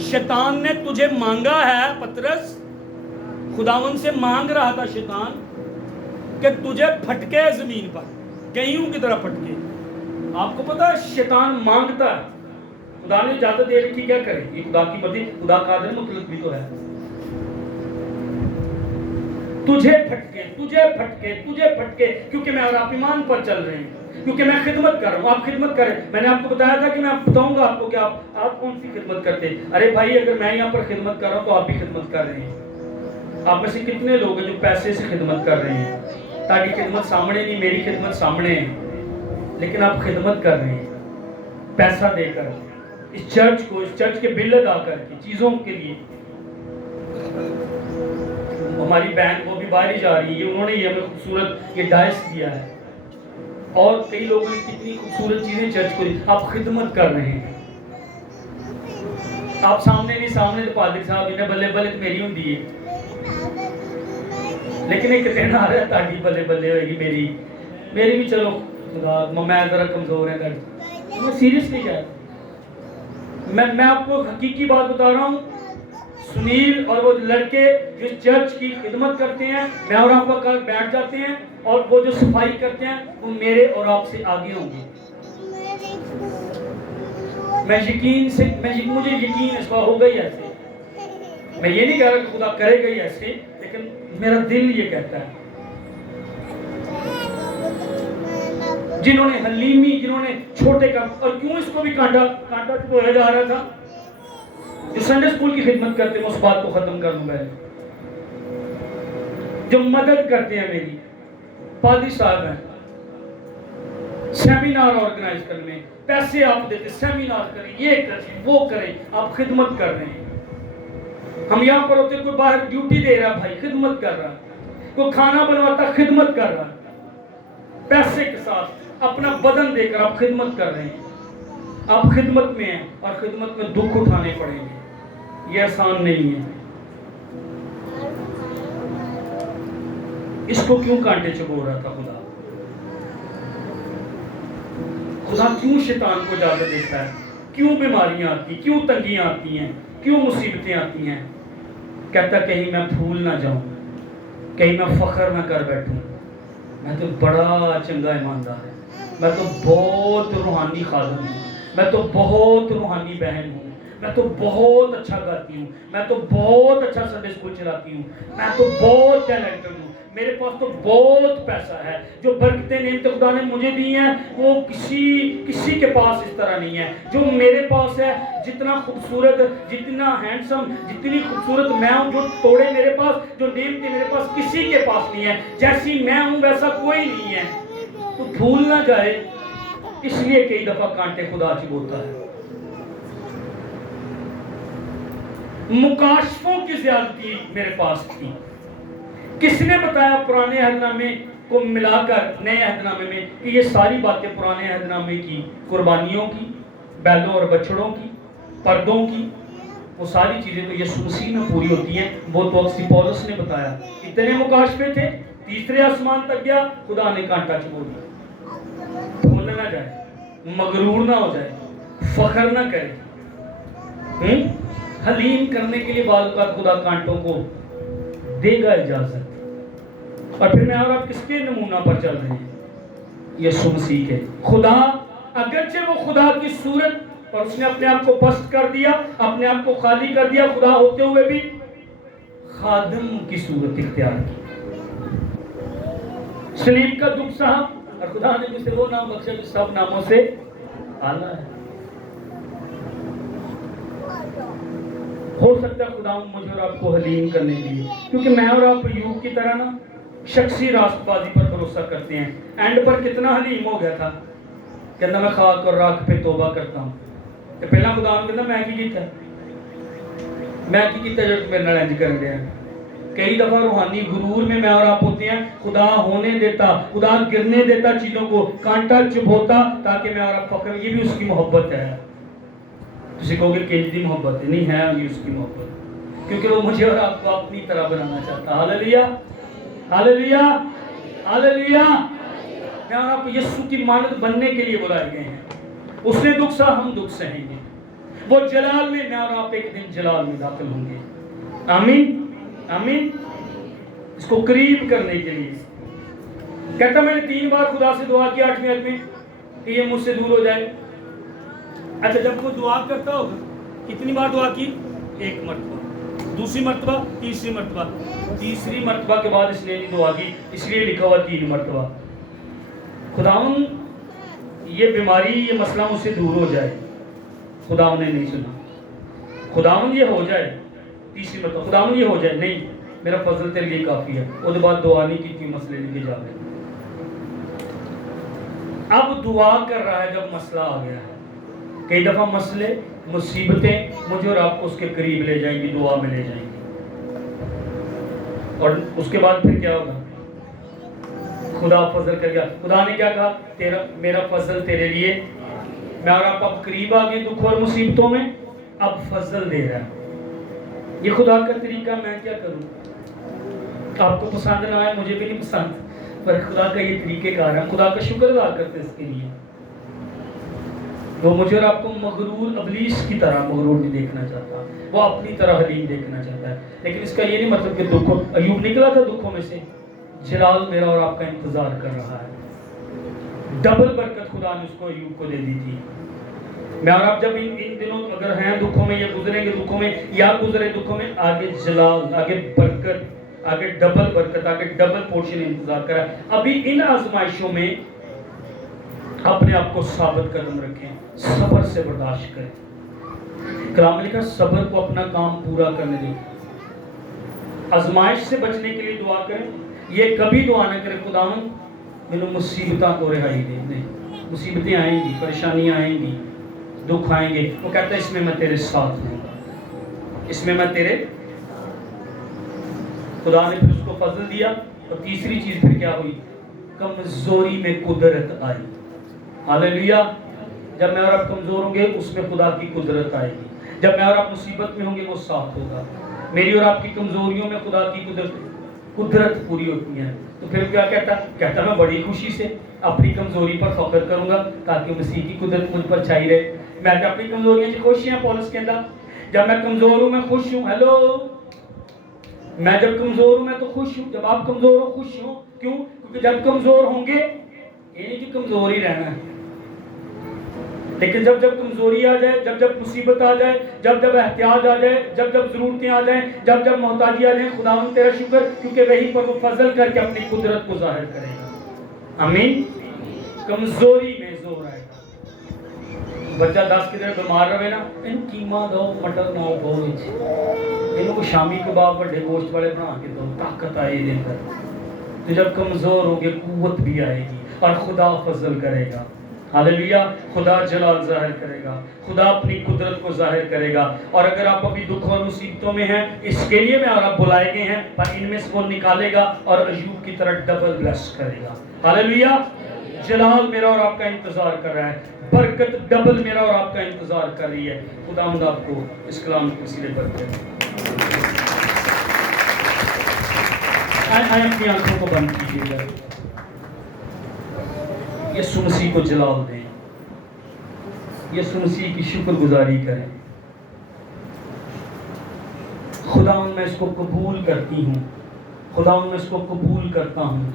شیطان نے تجھے مانگا ہے پترس، خداون سے مانگ رہا تھا شیطان کہ تجھے پھٹکے زمین پر گہیوں کی طرح پھٹکے. آپ کو پتا ہے شیطان مانگتا ہے. خدا نے اجازت دے رکھی، کیا کرے؟ یہ خدا کی مرضی. خدا قادر مطلق بھی تو ہے. تجھے پھٹکے، تجھے پھٹکے، تجھے پھٹکے، کیونکہ میں اور آپ ایمان پر چل رہے ہیں، کیونکہ میں خدمت کر رہا ہوں. آپ خدمت کریں. میں نے آپ کو بتایا تھا کہ میں بتاؤں گا آپ کو کہ آپ کون سی خدمت کرتے ہیں. ارے بھائی، اگر میں یہاں پر خدمت کر رہا ہوں تو آپ بھی خدمت کر رہے ہیں. آپ میں سے کتنے لوگ ہیں جو پیسے سے خدمت کر رہے ہیں؟ تاکہ خدمت سامنے نہیں، میری خدمت سامنے ہے، لیکن آپ خدمت کر رہے ہیں پیسہ دے کر اس چرچ کو، اس چرچ کے بل ادا کر کے چیزوں کے لیے. ہماری بینک وہ بھی باہر ہی جا رہی ہے، انہوں نے یہ ہمیں خوبصورت یہ ڈائس دیا ہے، اور کئی لوگوں نے کتنی خوبصورت چیزیں چرچ کو دی. آپ خدمت کر رہے ہیں. آپ سامنے نہیں، سامنے تو پادری صاحب انہیں بلے بلے تو میری ہوں ہے، لیکن ایک دن آ رہا ہے تاکہ بلے بلے ہوئے گی میری بھی. چلو خدا، میں ذرا کمزور ہے. میں سیریسلی کہہ رہا ہوں. میں آپ کو حقیقی بات بتا رہا ہوں، سنیل اور وہ لڑکے جو چرچ کی خدمت کرتے ہیں، میں اور آپ کا بیٹھ جاتے ہیں، اور وہ جو صفائی کرتے ہیں وہ میرے اور آپ سے آگے ہوں گے. مجھے یقین اس بار ہوگا ہی ایسے. میں یہ نہیں کہہ رہا کہ خدا کرے گا ہی ایسے، لیکن میرا دل یہ کہتا ہے. جنہوں نے حلیمی، جنہوں نے چھوٹے کام، اور کیوں اس کو بھی کانٹا چبویا جا رہا تھا، جو سنڈے اسکول کی خدمت کرتے ہیں، اس بات کو ختم کر دوں. پہلے جو مدد کرتے ہیں، میری پادری صاحب ہیں، سیمینار آرگنائز کرنے میں پیسے آپ دیتے، سیمینار کریں، یہ کریں وہ کریں، آپ خدمت کر رہے ہیں. ہم یہاں پر ہوتے، کوئی باہر ڈیوٹی دے رہا بھائی، خدمت کر رہا، کوئی کھانا بنواتا، خدمت کر رہا، پیسے کے ساتھ اپنا بدن دے کر آپ خدمت کر رہے ہیں. آپ خدمت میں ہیں، اور خدمت میں دکھ اٹھانے پڑیں گے، یہ آسان نہیں ہے. اس کو کیوں کانٹے چبو رہا تھا خدا؟ خدا کیوں شیطان کو اجازت دیتا ہے؟ کیوں بیماریاں آتی، کیوں تنگیاں آتی ہیں، کیوں مصیبتیں آتی ہیں؟ کہتا کہیں میں بھول نہ جاؤں، کہیں میں فخر نہ کر بیٹھوں. میں تو بڑا چنگا ایماندار ہے، میں تو بہت روحانی خادم ہوں، میں تو بہت روحانی بہن ہوں، میں تو بہت اچھا گاتی ہوں، میں تو بہت اچھا سنڈے اسکول چلاتی ہوں، میں تو بہت ٹیلنٹڈ ہوں، میرے پاس تو بہت پیسہ ہے. جو برکتیں نعمتیں خدا نے مجھے دی ہیں وہ کسی کے پاس اس طرح نہیں ہے. جو میرے پاس ہے، جتنا خوبصورت، جتنا ہینڈسم، جتنی خوبصورت میں ہوں، جو توڑے میرے پاس، جو نعمتیں میرے پاس، کسی کے پاس نہیں ہے. جیسی میں ہوں ویسا کوئی نہیں ہے. تو بھول نہ جائے، اس لیے کئی دفعہ کانٹے خدا چبوتا ہے. مکاشفوں کی زیادتی میرے پاس تھی. کس نے بتایا پرانے عہد نامے کو ملا کر نئے عہد نامے میں کہ یہ ساری باتیں پرانے عہد نامے کی قربانیوں کی، بیلوں اور بچڑوں کی، پردوں کی، وہ ساری چیزیں تو یسوع مسیح میں پوری ہوتی ہیں. وہ تو اکسی پولس نے بتایا. اتنے مکاشفے تھے، تیسرے آسمان تک گیا، خدا نے کانٹا چبو دیا. بھول نہ جائے، مغرور نہ ہو جائے، فخر نہ کرے. حلیم کرنے کے لیے بعض اوقات خدا کانٹوں کو دے گا اجازت. اور پھر میں اور آپ کس کے نمونہ پر چل رہے ہیں؟ یسوع مسیح کے. خدا اگرچہ وہ خدا کی صورت، اور اس نے اپنے آپ کو پست کر دیا، اپنے آپ کو خالی کر دیا، خدا ہوتے ہوئے بھی خادم کی صورت اختیار کی. صلیب کا دکھ سہا، اور خدا نے اسے وہ نام بخشا جو سب ناموں سے اعلیٰ ہے. ہو سکتا ہے خدا مجھے اور آپ کو حلیم کرنے کے لیے، کیونکہ میں اور آپ ایوب کی طرح نا شخصی راست بازی پر بھروسہ کرتے ہیں. اینڈ پر کتنا حلیم ہو گیا تھا، کہنا میں خاک اور راکھ پہ توبہ کرتا ہوں. کہ پہلا خدا نے کہنا میں کی کیتا جو میرے نال انج کر گیا. کئی دفعہ روحانی غرور میں اور آپ ہوتے ہیں. خدا ہونے دیتا، خدا گرنے دیتا چیزوں کو، کانٹا چبھوتا تاکہ میں اور آپ فخر. یہ بھی اس کی محبت ہے. کسی کہو گے کنج دی محبت ہے، نہیں ہے یہ اس کی محبت، کیونکہ وہ مجھے اور آپ کو اپنی طرح بنانا چاہتا. ہاللیلویا، ہاللیلویا، ہاللیلویا. میں اور آپ یسوع کی مانند بننے کے لیے بلائے گئے ہیں. اس نے دکھ سہا، ہم دکھ سہیں گے. وہ جلال میں اور آپ ایک دن جلال میں داخل ہوں گے. آمین آمین. اس کو قریب کرنے کے لیے کہتا میں نے 3 بار خدا سے دعا کی 8ویں آیت میں کہ یہ مجھ سے دور ہو جائے. اچھا جب وہ دعا کرتا ہوگا کتنی بار دعا کی؟ 1 مرتبہ، دوسری مرتبہ، تیسری مرتبہ. تیسری مرتبہ کے بعد اس نے نہیں دعا کی، اس لیے لکھا ہوا 3 مرتبہ. خداون یہ بیماری، یہ مسئلہ مجھ سے دور ہو جائے. خداون نے نہیں سنا. خداون یہ ہو جائے، تیسری مرتبہ خداون یہ ہو جائے، نہیں میرا فضل تیرے لیے کافی ہے. اس کے بعد دعا نہیں کی، مسئلے لے کے جا رہے. اب دعا کر رہا ہے جب مسئلہ آ گیا ہے. کئی دفعہ مسئلے، مصیبتیں مجھے اور آپ کو اس کے قریب لے جائیں گی، دعا میں لے جائیں گی. اور اس کے بعد پھر کیا ہوگا؟ خدا فضل کر گیا. خدا نے کیا کہا؟ میرا فضل تیرے لیے. میں اور آپ اب قریب آ گئے دکھ اور مصیبتوں میں، اب فضل دے رہا ہے. یہ خدا کا طریقہ. میں کیا کروں؟ آپ کو پسند نہ آئے، مجھے بھی نہیں پسند، پر خدا کا یہ طریقہ کار ہے. خدا کا شکر ادا کرتے اس کے لیے. وہ مجھے اور آپ کو مغرور ابلیس کی طرح مغرور نہیں دیکھنا چاہتا، وہ اپنی طرح حلیم دیکھنا چاہتا ہے. لیکن اس کا یہ نہیں مطلب کہ دکھوں، ایوب نکلا تھا دکھوں میں سے، جلال میرا اور آپ کا انتظار کر رہا ہے. ڈبل برکت خدا نے اس کو ایوب کو دے دی تھی. میں اور آپ جب ان دنوں اگر ہیں دکھوں میں یا گزریں گے دکھوں میں یا گزرے دکھوں میں، آگے جلال، آگے برکت، آگے ڈبل برکت، آگے ڈبل پورشن انتظار کرا ہے. ابھی ان آزمائشوں میں اپنے آپ کو ثابت قدم رکھیں، صبر سے برداشت کریں. کلام میں لکھا صبر کو اپنا کام پورا کرنے دیں. آزمائش سے بچنے کے لیے دعا کریں. یہ کبھی دعا نہ کریں خداوند میرے مصیبتوں کو رہائی دے. نہیں، مصیبتیں آئیں گی، پریشانیاں آئیں گی، دکھ آئیں گے. وہ کہتا ہے اس میں میں تیرے ساتھ ہوں گا، اس میں میں تیرے. خدا نے پھر اس کو فضل دیا. اور تیسری چیز پھر کیا ہوئی؟ کمزوری میں قدرت آئی. ہاللیلویا. جب میں اور آپ کمزور ہوں گے اس میں خدا کی قدرت آئے گی. جب میں اور آپ مصیبت میں ہوں گے وہ ساتھ ہوگا. میری اور آپ کی کمزوریوں میں خدا کی قدرت پوری ہوتی ہے. تو پھر کیا کہتا میں بڑی خوشی سے اپنی کمزوری پر فخر کروں گا تاکہ مسیح کی قدرت مجھ پر چھائی رہے. میں اپنی کمزوریاں سے خوش ہیں پولس کے اندر. جب میں کمزور ہوں میں خوش ہوں. ہیلو، میں جب کمزور ہوں میں تو خوش ہوں. جب آپ کمزور ہو خوش ہوں. کیوں؟ کیونکہ جب کمزور ہوں گے یہ نہیں کہ کمزور ہی رہنا ہے، لیکن جب جب کمزوری آ جائے، جب جب مصیبت آ جائے، جب جب احتیاج آ جائے، جب جب ضرورتیں آ جائیں، جب جب محتاجی آ جائیں، خداوند تیرا شکر، کیونکہ وہی پر وہ فضل کر کے اپنی قدرت کو ظاہر کرے گا. آمین. کمزوری میں زور آئے گا. بچہ 10 کے دن بیمار رہے نا، ان قیمہ دو، مٹر نہ ہو، انہوں کو شامی کباب بڑے گوشت والے بنا کے دو، طاقت آئے دے کر. تو جب کمزور ہوگے قوت بھی آئے گی اور خدا فضل کرے گا. ہاللیلویا. خدا جلال ظاہر کرے گا، خدا اپنی قدرت کو ظاہر کرے گا. اور اگر آپ ابھی دکھ اور مصیبتوں میں ہیں، اس کے لیے میں اور آپ بلائے گئے ہیں، پر ان میں سے وہ نکالے گا اور ایوب کی طرح ڈبل بلیس کرے گا. ہاللیلویا. جلال میرا اور آپ کا انتظار کر رہا ہے، برکت ڈبل میرا اور آپ کا انتظار کر رہی ہے. خداوند آپ کو اس کلام کے وسیلے پر کرے. اپنی آنکھوں کو بند کیجیے گا. یسوع مسیح کو جلال دیں، یسوع مسیح کی شکر گزاری کریں. خداوند میں اس کو قبول کرتی ہوں، خداوند میں اس کو قبول کرتا ہوں.